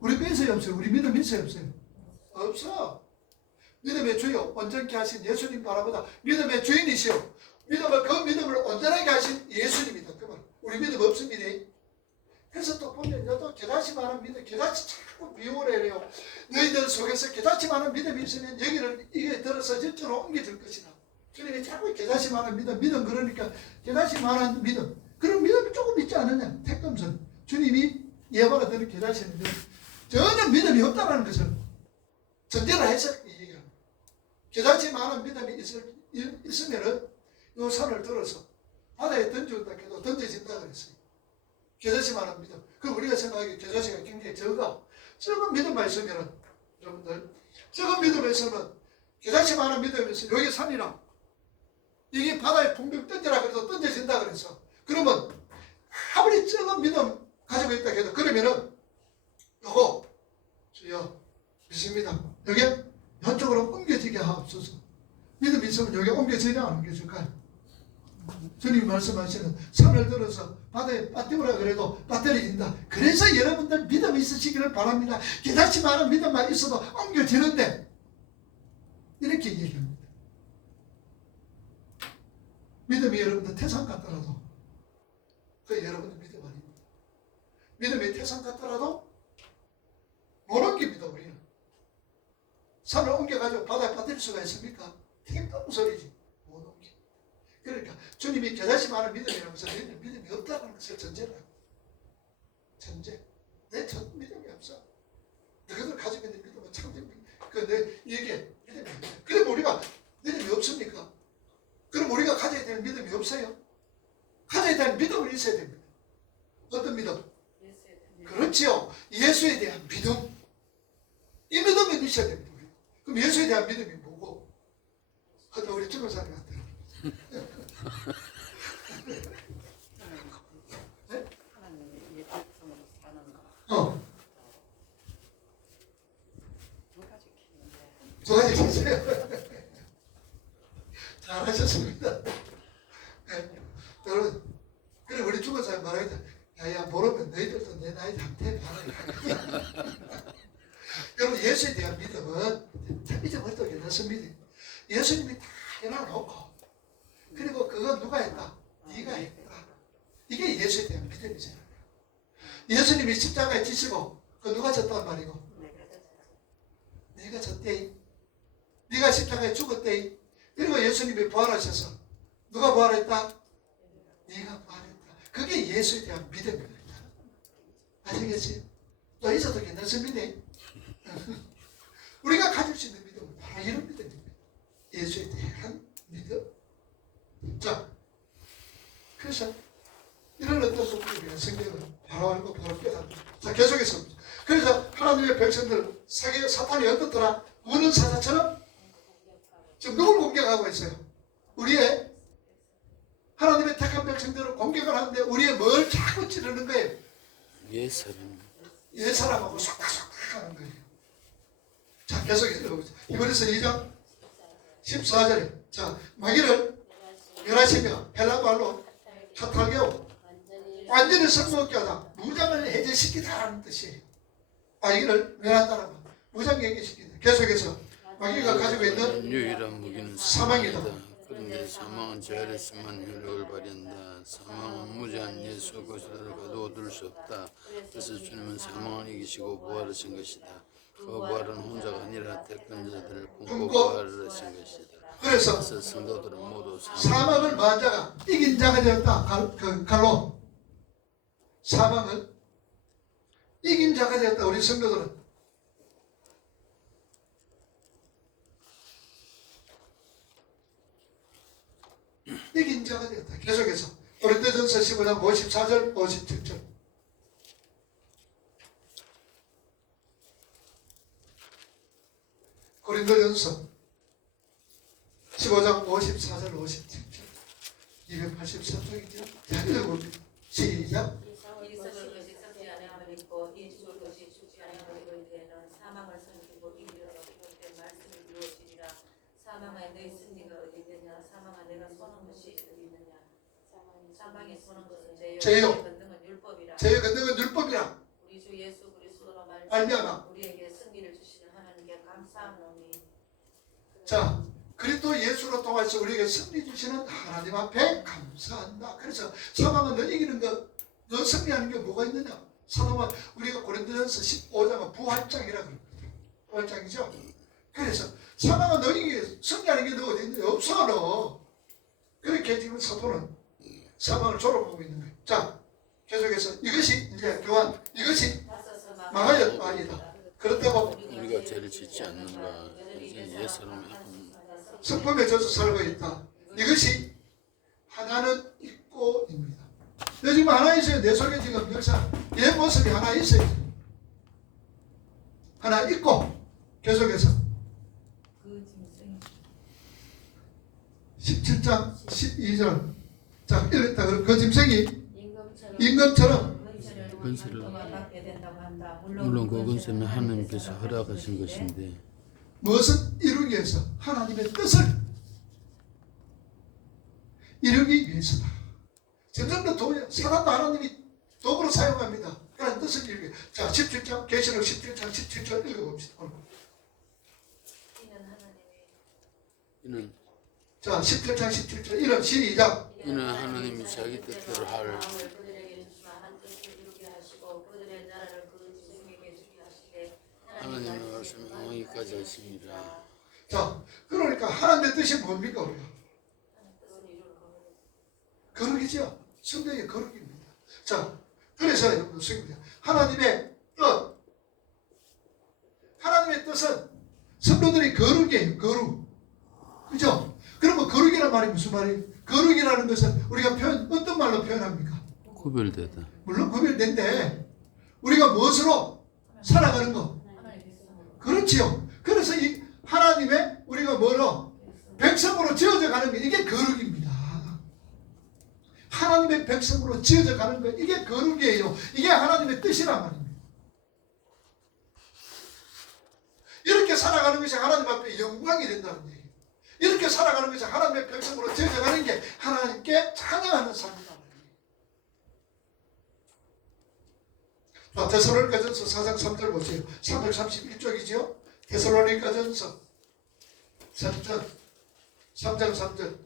우리 있어요 없어요? 우리 믿음 있어요 없어요? 없어. 믿음의 주요 온전케 하신 예수님 바라보다 믿음의 주인이시오. 그 믿음을 온전하게 하신 예수님이다. 그 말. 우리 믿음 없습니다. 그래서 또 보면 너도 겨자씨 많은 믿음, 겨자씨 자꾸 비워내래요. 너희들 속에서 겨자씨 많은 믿음이 있으면 여기를 이게 들어서 저쪽으로 옮겨질 것이다. 주님이 자꾸 겨자씨 많은 믿음 그러니까 겨자씨 많은 믿음. 그런 믿음이 조금 있지 않느냐? 택dom선. 주님이 예화가 되는 겨자씨는 전혀 믿음이 없다는 것을 전제를 해서 얘기합니다. 겨자씨 많은 믿음이 있으면은 요 손을 들어서 바다에 던져온다 해도 던져진다 그랬어요. 겨자씨 많은 믿음. 그럼 우리가 생각하기에 겨자씨가 굉장히 적은 믿음만 있으면은, 여러분들, 적은 믿음에 있으면, 겨자씨 많은 믿음이 있으면, 여기 산이랑, 이게 바다에 붕붕 던져라 그래도 던져진다 그랬어. 그러면, 아무리 적은 믿음 가지고 있다 해도, 그러면은, 요거, 주여, 믿습니다. 여기, 이쪽으로 옮겨지게 하옵소서. 믿음이 있으면 여기 옮겨지냐, 안 옮겨질까요? 주님이 말씀하시는 산을 들어서 바다에 빠뜨리라 그래도 빠뜨려진다. 그래서 여러분들 믿음이 있으시기를 바랍니다. 겨자씨 많은 믿음만 있어도 옮겨지는데, 이렇게 얘기합니다. 믿음이 여러분들 태산 같더라도 그 여러분들 믿음 아닙니다. 믿음이 태산 같더라도 못 옮깁니다. 우리는 산을 옮겨가지고 바다에 빠뜨릴 수가 있습니까? 되게 큰 소리지. 못 옮겨. 그러니까 주님이 겨자씨 많은 믿음이라면서 너희는 믿음이 없다는 것을 전제를 합니다. 전제. 내 믿음이 없어. 너희들 가지고 있는 믿음은 참된 믿음. 이게 믿음이 없어요. 그럼 우리가 믿음이 없습니까? 그럼 우리가 가져야 될 믿음이 없어요? 가져야 될 믿음은 있어야 됩니다. 어떤 믿음? 그렇지요. 예수에 대한 믿음. 이 믿음이 있어야 됩니다. 그럼 예수에 대한 믿음이 뭐고? 하여튼 우리 죽은 사람 같아요. 네? 하나님의 백성으로 사는 거. 두 가지 있어요. 잘하셨습니다. 네. 여러분, 그래 우리 죽은 사람 말하겠다. 야야 모르면 너희들도 내 나이 한테 말하라. 여러분 예수에 대한 믿음은 참 잊어버려도 괜찮습니다. 예수님이 다 해놔놓고 그리고 그건 누가 했다? 네가 했다. 이게 예수에 대한 믿음이잖아요. 예수님이 십자가에 지시고 그 누가 졌단 말이고? 네가 졌대. 네가 십자가에 죽었대. 그리고 예수님이 부활하셔서 누가 부활했다? 네가 부활했다. 그게 예수에 대한 믿음입니다. 아시겠어요? 또 있어도 괜찮습니다. 우리가 가질 수 있는 믿음은 바로 이런 믿음입니다. 예수에 대한 믿음. 자, 그래서 이런 어떤 부분이 성경을 바로 알고 바로 깨닫는. 자, 계속해서. 그래서 하나님의 백성들 사탄이 어떻더라? 우는 사자처럼 지금 누굴 공격하고 있어요? 우리의 하나님의 택한 백성들을 공격을 하는데 우리의 뭘 자꾸 찌르는 거예요? 옛사람하고 속닥속닥 하는 거예요. 자, 계속해서 읽어보죠. 이번에서 2장 14절에 자, 마귀를 멸하시며 헬라말로 카탈게오 완전히 성공하게 하다 무장을 해제시키다라는 뜻이에요. 마귀를 멸한다는 거 무장해제시키다. 계속해서 마귀가 가지고 있는 유일한 무기는 사망이다. 그런데 사망은 제 아래서만 효력을 발휘한다. 사망은 무죄한 예수 그리스도를 가두어둘 수 없다. 그래서 주님은 사망을 이기시고 부활하신 것이다. 그 부활은 혼자가 아니라 택한 자들을 꿈꿔 부활을 하신 것이다. 그래서 성도들은 모두 사망을 만자가 이긴 자가 되었다. 갈로 사망을 이긴 자가 되었다. 우리 성도들은 이긴 자가 되었다. 계속해서 고린도전서 15장 54절 57절 고린도전서 15장 54절 57절 283쪽이죠. 자, 읽어봅니다. 시작. 이 있을 것이 썩지 아니함을 입고 이 죽을 것이 죽지 아니함을 입을 때에는 사망을 섬기고 이기려고 그때 말씀이 이루어지리라. 사망아 너희 승리가 어디 있느냐? 사망아 내가 쏘는 것이 어디 있느냐? 사망이 쏘는 것은 죄요. 건등은 율법이라. 죄의 건능은 율법이라. 우리 주 예수 그리스도로 말미암아 우리에게 승리를 주시는 하나님께 감사하노니. 자, 그리스도 예수로 통해서 우리에게 승리 주시는 하나님 앞에 감사한다. 그래서 사망은 너 이기는 것, 너 승리하는 게 뭐가 있느냐? 사망은 우리가 고린도전서 15장은 부활장이라 그럽니다. 부활장이죠. 그래서 사망은 너 이기게 승리하는 게 너 어디 있느냐? 없어 너. 그렇게 지금 사도는 사망을 졸업하고 있는 거예요. 자, 계속해서 이것이 이제 교환, 이것이 망하였다 아니다. 그렇다고 우리가 죄를 짓지 않는가. 이제 옛사람이 성품에 젖어 살고 있다. 이것이 하나는 있고입니다. 너 지금 하나 있어요. 내 속에 지금 역사, 얘 모습이 하나 있어요. 하나 있고 계속해서 17장 12절 자, 이랬다. 그 짐승이 임금처럼 권세를 물론 그 권세는 하나님께서 허락하신 것인데 무엇을 이루기 위해서 하나님의 뜻을 이루기 위해서다. 점점 더 사람도 하나님이 도구로 사용합니다. 그런 뜻을 이루기 위해. 자, 17장 계시록 17장 17절 읽어봅시다. 이는 자, 17장 17절 이런 시작. 이는 하나님이 자기 뜻대로 할 하나님의 말씀을 영원히까지 하십니다. 자, 그러니까 하나님의 뜻이 뭡니까 우리가? 거룩이죠. 성경의 거룩입니다. 자, 그래서 여러분 하나님의 뜻, 하나님의 뜻은 성도들이 거룩이에요. 거룩, 그죠? 그러면 거룩이란 말이 무슨 말이에요? 거룩이라는 것은 우리가 어떤 말로 표현합니까? 구별되다. 물론 구별된데 우리가 무엇으로 살아가는 거? 그렇지요. 그래서 이 하나님의 우리가 뭐로 백성으로 지어져 가는 게 이게 거룩입니다. 하나님의 백성으로 지어져 가는 거 이게 거룩이에요. 이게 하나님의 뜻이란 말입니다. 이렇게 살아가는 것이 하나님 앞에 영광이 된다는 얘기예요. 이렇게 살아가는 것이 하나님의 백성으로 지어져 가는 게 하나님께 찬양하는 삶이다. 자, 데살로니가전서 4장 3절 보세요. 331쪽이죠. 데살로니가전서 3장 3절.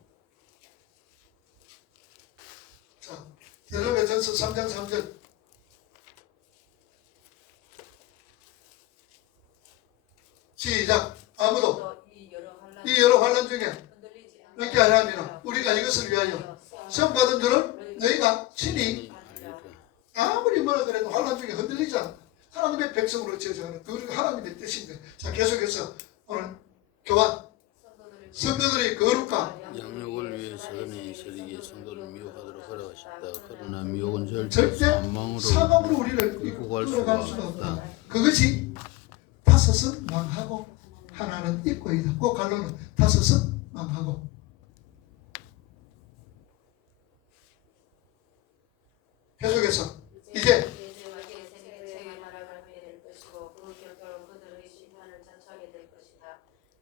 자, 데살로니가전서 3장 3절. 시작. 아무도 이 여러 환난 중에 늦게 하려 함이라 우리가 이것을 위하여 시험 받은 줄을 너희가 친히 아무리 뭐라 그래도 환난 중에 흔들리지 않는다. 하나님의 백성으로 지어져가는 그 하나님의 뜻인데. 자, 계속해서 오늘 교환 성도들의 거룩과 양육을 위해 사단의 세력이 성도를 미혹하도록 허락하셨다. 그러나 미혹은 절대 절대 사망으로 사망으로 우리를 이끌고 갈 끌어갈 수가 수가 없다. 없다. 그것이 다섯은 망하고 하나는 있고 있다. 그 갈로는 다섯은 망하고. 계속해서 이제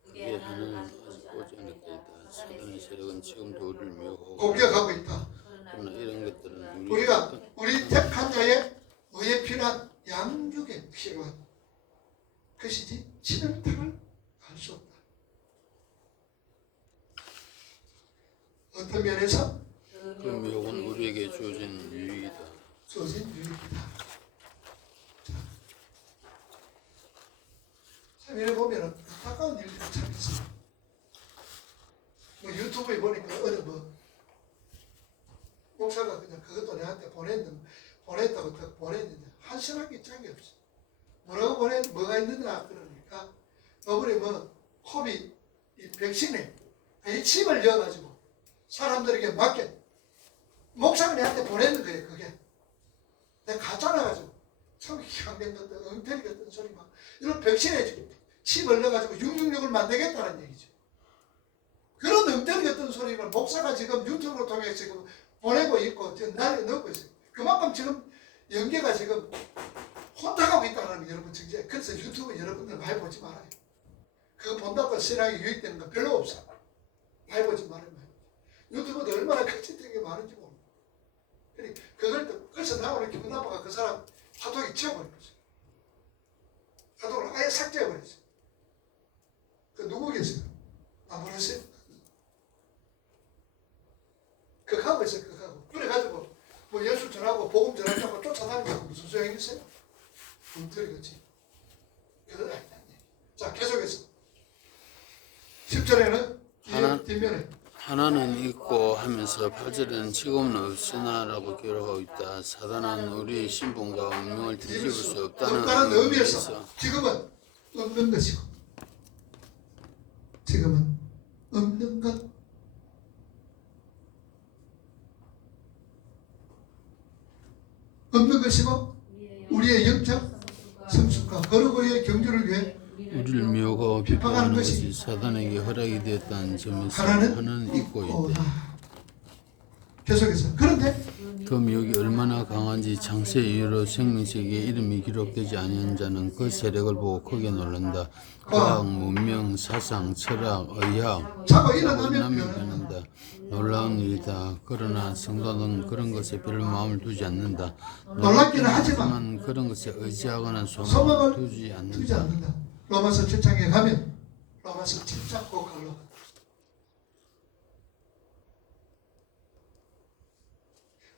그게 하나는 아직 오지 않았다. 사단의 세력은 지금도 우리를 미혹하고 공격하고 있다. 그러나 이런 것들은 우리 택한 자의 의에 필요한 양육에 필요한 것이지 진흙탕을 할 수 없다. 어떤 면에서 그 미혹은 우리에게 주어진 유익이다. 주어진 유익이다. 참 이래 보면 안타까운 일들이 참 있어. 뭐 유튜브에 보니까 어느 목사가 그냥 그것도 내한테 보냈다고 딱 보냈는데 한심하게 짝이 없어. 뭐라고 뭐가 있느냐 그러니까 이번에 코비 이 백신에 칩을 넣어가지고 사람들에게 맞게 목사가 내한테 보내는 거예요. 그게 내가 가짜라 가지고 참 희한된 것들 엉터리 같은 소리 막 이런 백신에 칩을 넣어가지고 666을 만들겠다는 얘기죠. 그런 엉터리 같은 소리를 목사가 지금 유튜브를 통해 지금 보내고 있고 지금 날려 넣고 있어요. 그만큼 지금 연계가 지금 혼탁하고 있다는 거 여러분 증제. 그래서 유튜브 여러분들 많이 보지 말아요. 그거 본다고 신앙이 유익되는 거 별로 없어. 많이 보지 말아요. 유튜브도 얼마나 컨텐츠가 많은지 모르고. 그래서 나 오늘 기분 나빠가 그 사람 카톡에 지워버렸어요. 카톡을 아예 삭제해버렸어요. 그 누구 계세요? 안 보냈어요? 극하고 있어요. 극하고. 그래가지고 뭐 예수 전하고 복음 전한다고 쫓아다니면 무슨 소용이 있어요? 엉터리겠지. 그건 아니다. 자, 계속해서 10절에는 뒷면에 하나는 있고 하면서 8절에는 지금은 없으나라고 기록하고 있다. 사단은 우리의 신분과 운명을 뒤집을 수 없다는 의미에서 지금은 없는 것이고 지금은 없는 것 없는 것이고 우리의 영적 성숙과 거룩의 경주를 위해 우리를 미혹하고 비판하는 것이 사단에게 허락이 되었다는 점에서 하나는 있고 있다. 계속해서 그런데 그 미혹이 얼마나 강한지 창세 이후로 생명책에 이름이 기록되지 아니한 자는 그 세력을 보고 크게 놀란다. 과학, 문명, 사상, 철학, 의학 자고 일어나면 변한다. 놀라운 일이다. 그러나 성도는 그런 것에 별 마음을 두지 않는다. 놀랍기는 하지만 그런 것에 의지하거나 소망을 소망을 두지 두지 않는다. 않는다. 로마서 7장에 가면 로마서 7장 꼭 갈로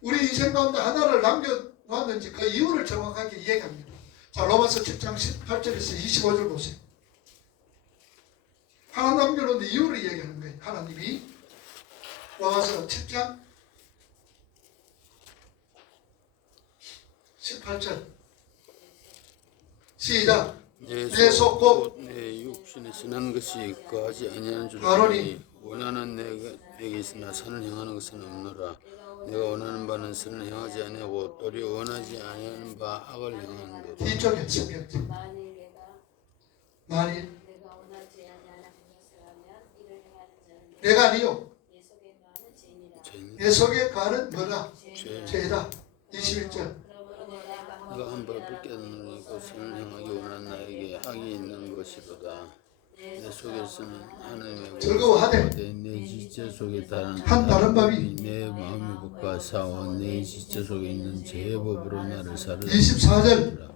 우리 인생 가운데 하나를 남겨놨는지 그 이유를 정확하게 이야기합니다. 자, 로마서 7장 18절에서 25절 보세요. 하나 남겨놓은 이유를 이야기하는 거예요. 하나님이 로마서 7장 18절 시작. 내 속 곧 내 육신에 선한 것이 거하지 아니하는 줄 아노니 아노니 원하는 내게 있으나 선을 행하는 것은 없노라. 내가 원하는 바는 선을 행하지 아니하고 도리어 원하지 아니하는 바 악을 행하는도다. 뒤쪽에 성경책 만일 내가 원하지 아니하는 것을 하면 이를 행하는 자는 내가 아니요 내 속에 거하는 죄니라. 내 속에 가는 뭐라 죄. 죄다. 21절 그러므로 내가 내가 한 벌을 깨달으고 선을 행하기 원하는 나에게 악이 있는 것이로다. 내 속에서는 하나님의 즐거워하되 내 지체 속에 한 다른 법이 내 마음의 법과 싸워 내 지체 속에 있는 죄의 법으로 나를 사르라. 24절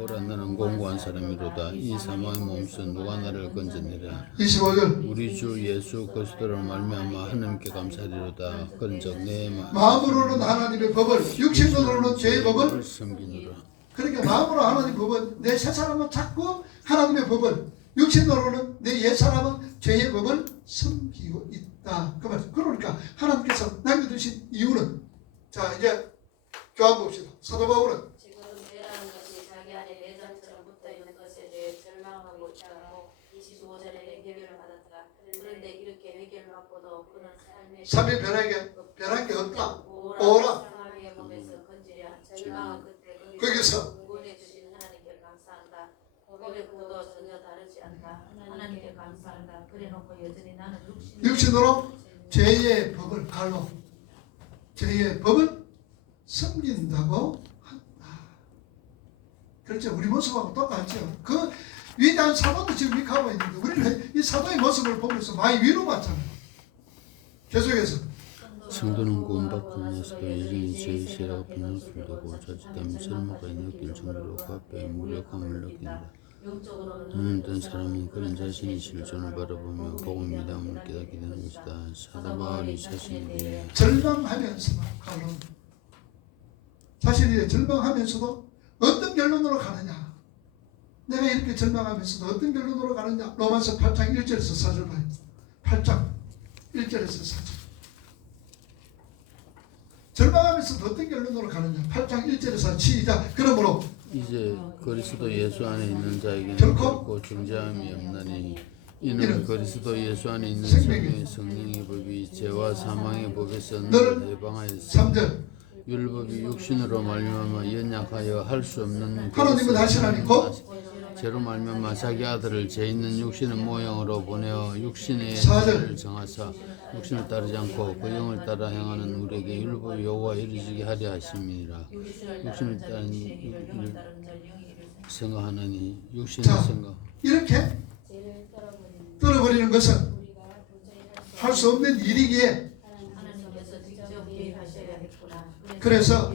오라 나는 공고한 사람이로다. 이 사망의 몸에서 누가 나를 건져내랴. 25절 우리 주 예수 그리스도로 말미암아 하나님께 감사리로다. 그런즉 내 마음으로는 하나님의 법을 육신으로는 죄의 법을 섬기노라. 그러니까 마음으로 하나님의 법은 내 새 사람은 자꾸 하나님의 법을 육신으로는 내 옛 사람은 죄의 법을 섬기고 있다. 그 말. 그러니까 하나님께서 남겨두신 이유는 자 이제 교환 봅시다. 사도 바울은 지금 죄라는 것이 자기 안에 내장처럼 붙어있는 것에 대해 절망하고 있다고 25절에 해결을 받았다. 그런데 이렇게 3일 변한 게 없다. 오라. 사람의 몸에서 건지랴. 절망은 그때 거기서 구원해 주신 하나님께 감사한다. 고백도 전혀 다르지 않다. 하나님께 감사한다. 그래놓고 여전히 나는 육신으로 죄의 법을 갈로 죄의 법을 섬긴다고 한다. 그렇죠. 우리 모습하고 똑같죠. 그 위대한 사도도 지금 이렇게 하고 있는데 우리는 이 사도의 모습을 보면서 많이 위로받잖아요. 계속해서 성도는 구원받고 나서도 여전히 죄의 세라가 분을 풀고 자칫하면 설마가 느낄 정도로 그 앞에 무력함을 느낀다. 눈을 뜬 사람은 그런 자신의 실존을 바라보며 복음 미담을 깨닫게 되는 것이다. 사도 바울이 자신에 대해 절망하면서도 갈로 자신이 절망하면서도 어떤 결론으로 가느냐. 내가 이렇게 절망하면서도 어떤 결론으로 가느냐. 로마서 8장 1절에서 4절 봐요. 8장 1절에서 4절. 절망하면서도 어떤 결론으로 가느냐. 8장 1절에서 시작. 그러므로 이제 그리스도 예수 안에 있는 자에게는 결코 결코 중재함이 없나니 이는 이는 그리스도 예수 안에 있는 생명의 성령의 법이 죄와 사망의 법에서 너를 너를 해방하였으니 3절. 율법이 육신으로 말미암아 연약하여 할 수 없는 하나님은 하시나니 곧 죄로 말미암아 자기 아들을 죄 있는 육신의 모형으로 보내어 육신의 사절. 죄를 정하사 육신을 따르지 않고 그 영을 따라 행하는 우리에게 율법 요구가 이루어지게 하려 하심이니라. 육신을 따른 일을 생각하나니 육신의 자. 생각 이렇게 죄를 떨어버리는 떨어버리는 것은 우리가 도저히 할 수 없는 일이기에 하나님께서 직접 개입하셔야 했구나. 그래서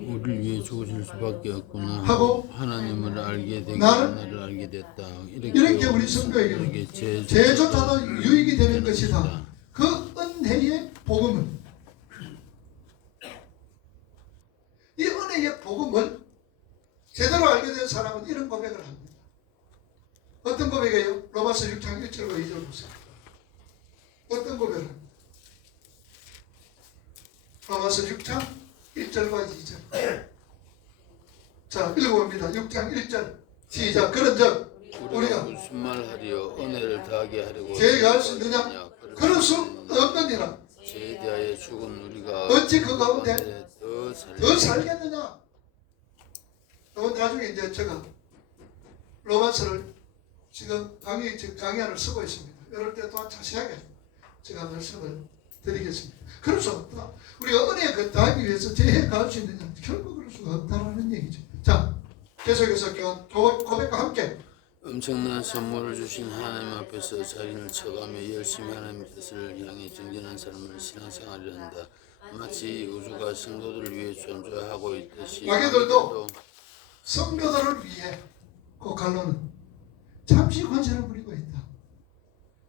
우리를 위해 죽으실 수밖에 없구나 하고 하나님을 알게 되기 나는 나를 알게 됐다. 이렇게 우리 성도에게는 죄조차도 유익이 되는 것이다. 그 은혜의 복음은 이 은혜의 복음을 제대로 알게 된 사람은 이런 고백을 합니다. 어떤 고백이에요? 로마서 6장 1절과 2절 보세요. 어떤 고백을 합니다. 로마서 6장 1절과 2절. 자, 읽어봅니다. 6장 1절 시작. 그런즉 우리가 무슨 말 하리요 은혜를 더하게 하려고 죄에 할 수 있느냐? 그럴 수 없느니라. 죄에 대하여 죽은 우리가 어찌 그 가운데 더 더 살겠느냐? 나중에 이제 제가 로마서를 지금 강의안을 쓰고 있습니다. 이럴 때 또한 자세하게 제가 말씀을 드리겠습니다. 그럴 수 없다. 우리가 은혜에 더하기 위해서 죄에 가할 수 있느냐? 결코 그럴 수가 없다는 얘기죠. 자, 계속해서 고백과 함께 엄청난 선물을 주신 하나님 앞에서 자기를 쳐가며 열심히 하나님의 뜻을 향해 정진한 삶을 신앙생활을 한다. 마치 우주가 성도들을 위해 존재하고 있듯이 마귀들도 성도들을 위해 그 갈로는 잠시 관세를 부리고 있다.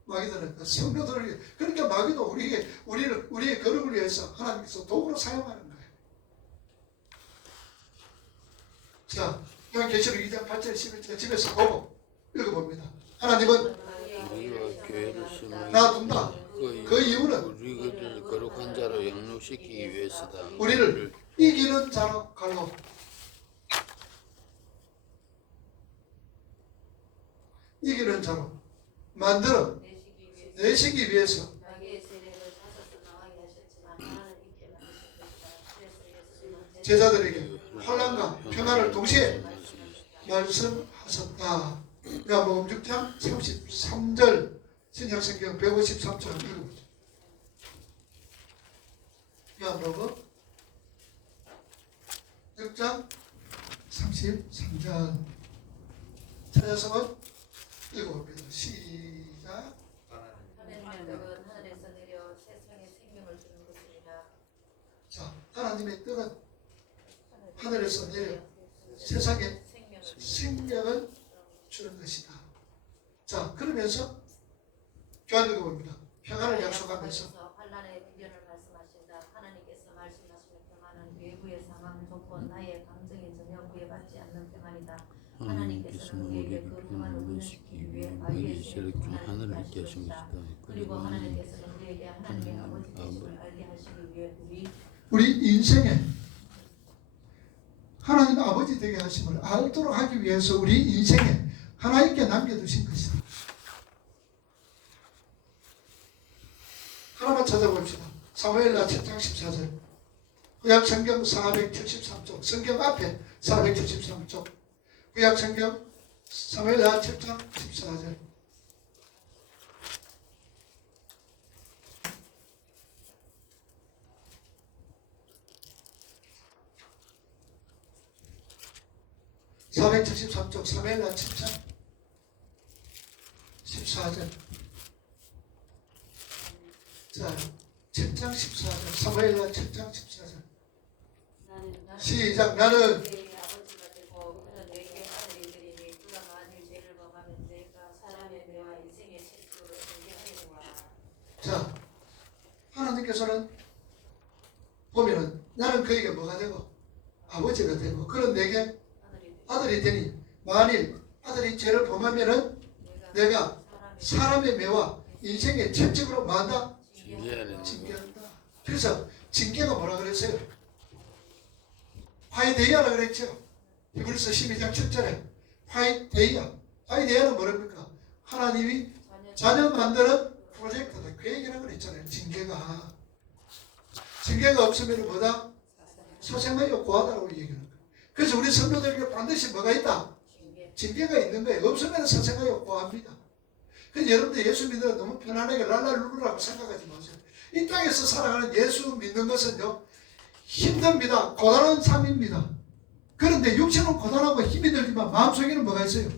마귀들은 그 성도들을 위해, 그러니까 마귀도 우리의 거룩을 위해서 하나님께서 도구로 사용하는 거예요. 자, 요한계시록 2장 8절 11절 집에서 보고 읽어봅니다. 하나님은 우리가 교회를 놔둔다. 그 이유는 우리를 거룩한 자로 영육시키기 위해서다. 우리를 이기는 자로 갈로 이기는 자로 만들어 내시기 위해서 자기의 세례를 사셔서 나가게 하셨지만 하나는 있게 만드신 것이다. 그래서 예수님은 제자들에게 환난과 평안을 동시에 말씀하셨다. 요한복음 6장 33절 신약성경 153장 읽어보죠. 요한복음 6장 33절 찾아서 읽어봅니다. 시작. 하나님의 뜻은 하늘에서 내려 세상에 생명을 주는 것이니라. 자, 하나님의 뜻은 하늘에서 내려 세상에 생명을 주는 것이다. 자, 그러면서 교환 읽어봅니다. 평안을 약속하면서 환난의 비전을 말씀하신다. 하나님께서 말씀하시는 평안은 외부의 상황, 조건, 나의 감정에 전혀 구애받지 않는 평안이다. 하나님께서는 우리에게 그 평안을 운시키기 위해 너희의 세력 중 하늘을 있게 하신 것이다. 그리고 하나님께서는 우리에게 하나님의 아버지 되심을 알게 하시기 위해 우리 인생에 하나님 아버지 되게 하심을 알도록 하기 위해서 우리 인생에 하나님께 남겨두신 것이다. 하나만 찾아봅시다. 사무엘하 7장 14절. 구약성경 473쪽. 성경 앞에 473쪽. 구약성경 사무엘하 7장 14절. (473쪽) 사무엘하 7장 14절. 자, 7장 14절. 사무엘하 7장 14절. 시작. 나는 그의 아버지가 되고 그는 내게 아들이 되리니 그가 만일 죄를 범하면 내가 사람의 뇌와 인생의 채찍으로 정죄하리로라. 자, 하나님께서는 보면은 나는 그에게 뭐가 되고 아버지가 되고 그는 내게 아들이 되니 만일 아들이 죄를 범하면은 내가 사람의 매와 인생의 채찍으로 만다 징계한다. 그래서 징계가 뭐라 그랬어요? 화이데이아라 그랬죠. 히브리서 12장 7절에 화이데이아. 화이데이아는 뭐랍니까? 하나님이 자녀 만드는 프로젝트다. 그 얘기를 그랬잖아요. 징계가 없으면 뭐다? 사생활이 고하다라고 얘기하는 거예요. 그래서 우리 성도들에게 반드시 뭐가 있다? 징계가 있는 거예요. 없으면 사생활이 고합니다. 그래서 여러분들 예수 믿으면 너무 편안하게 랄랄루루라고 생각하지 마세요. 이 땅에서 살아가는 예수 믿는 것은요, 힘듭니다. 고단한 삶입니다. 그런데 육체는 고단하고 힘이 들지만 마음속에는 뭐가 있어요?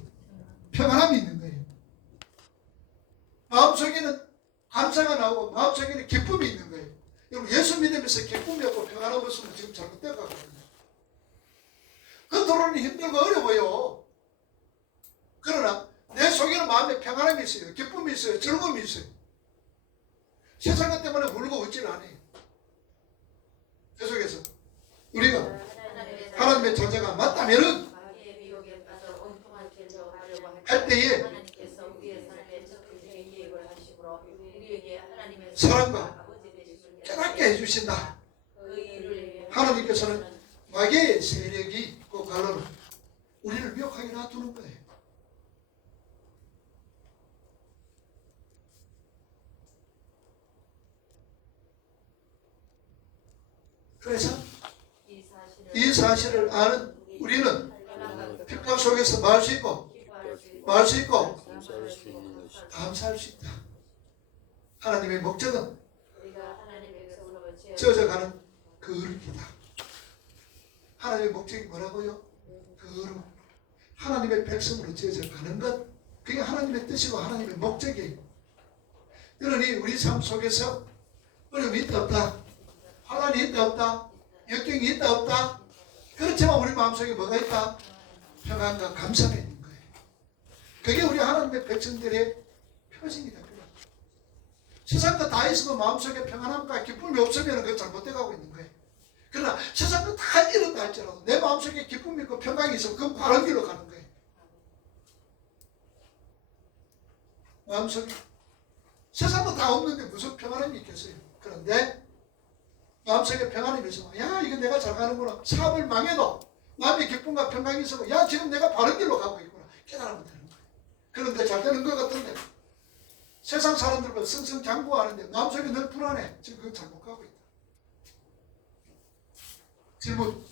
평안함이 있는 거예요. 마음속에는 감사가 나오고 마음속에는 기쁨이 있는 거예요. 여러분 예수 믿으면서 기쁨이 없고 평안함 없으면 지금 잘못된 거거든요. 그 도로는 힘들고 어려워요. 그러나 내 속에는 마음에 평안함이 있어요. 기쁨이 있어요. 즐거움이 있어요. 세상 것 때문에 울고 웃지는 않아요. 그 속에서 우리가 하나님의 존재가 맞다면은 할 때에 사랑과 깨닫게 해주신다. 하나님께서는 마귀의 세력이 있고 갈로는 우리를 미혹하게 놔두는 거예요. 그래서 이 사실을 아는 우리는 핍박 속에서 말할 수 있고 감사할 수 있다. 하나님의 목적은 젖어가는 거룩이다. 하나님의 목적이 뭐라고요? 거룩. 하나님의 백성으로 젖어가는 것, 그게 하나님의 뜻이고 하나님의 목적이에요. 그러니 우리 삶 속에서 어려움이 있다 없다, 환난이 있다 없다, 역경이 있다 없다, 그렇지만 우리 마음속에 뭐가 있다? 평안과 감사가 있는 거예요. 그게 우리 하나님의 백성들의 표징이다. 세상 거 다 있어도 마음속에 평안함과 기쁨이 없으면 그거 잘못돼가고 있는 거예요. 그러나 세상 거 다 잃었다 할지라도 내 마음속에 기쁨이 있고 평강이 있으면 그건 바른 길로 가는 거예요. 마음속에 세상 거 다 없는데 무슨 평안함이 있겠어요. 그런데 마음속에 평안함이 있으면 야 이거 내가 잘 가는구나. 사업을 망해도 마음의 기쁨과 평강이 있으면 야 지금 내가 바른 길로 가고 있구나. 깨달으면 되는 거예요. 그런데 잘 되는 것 같은데 세상 사람들은 승승장구하는데 마음속에 늘 불안해. 지금 그건 잘못 가고 있다. 질문.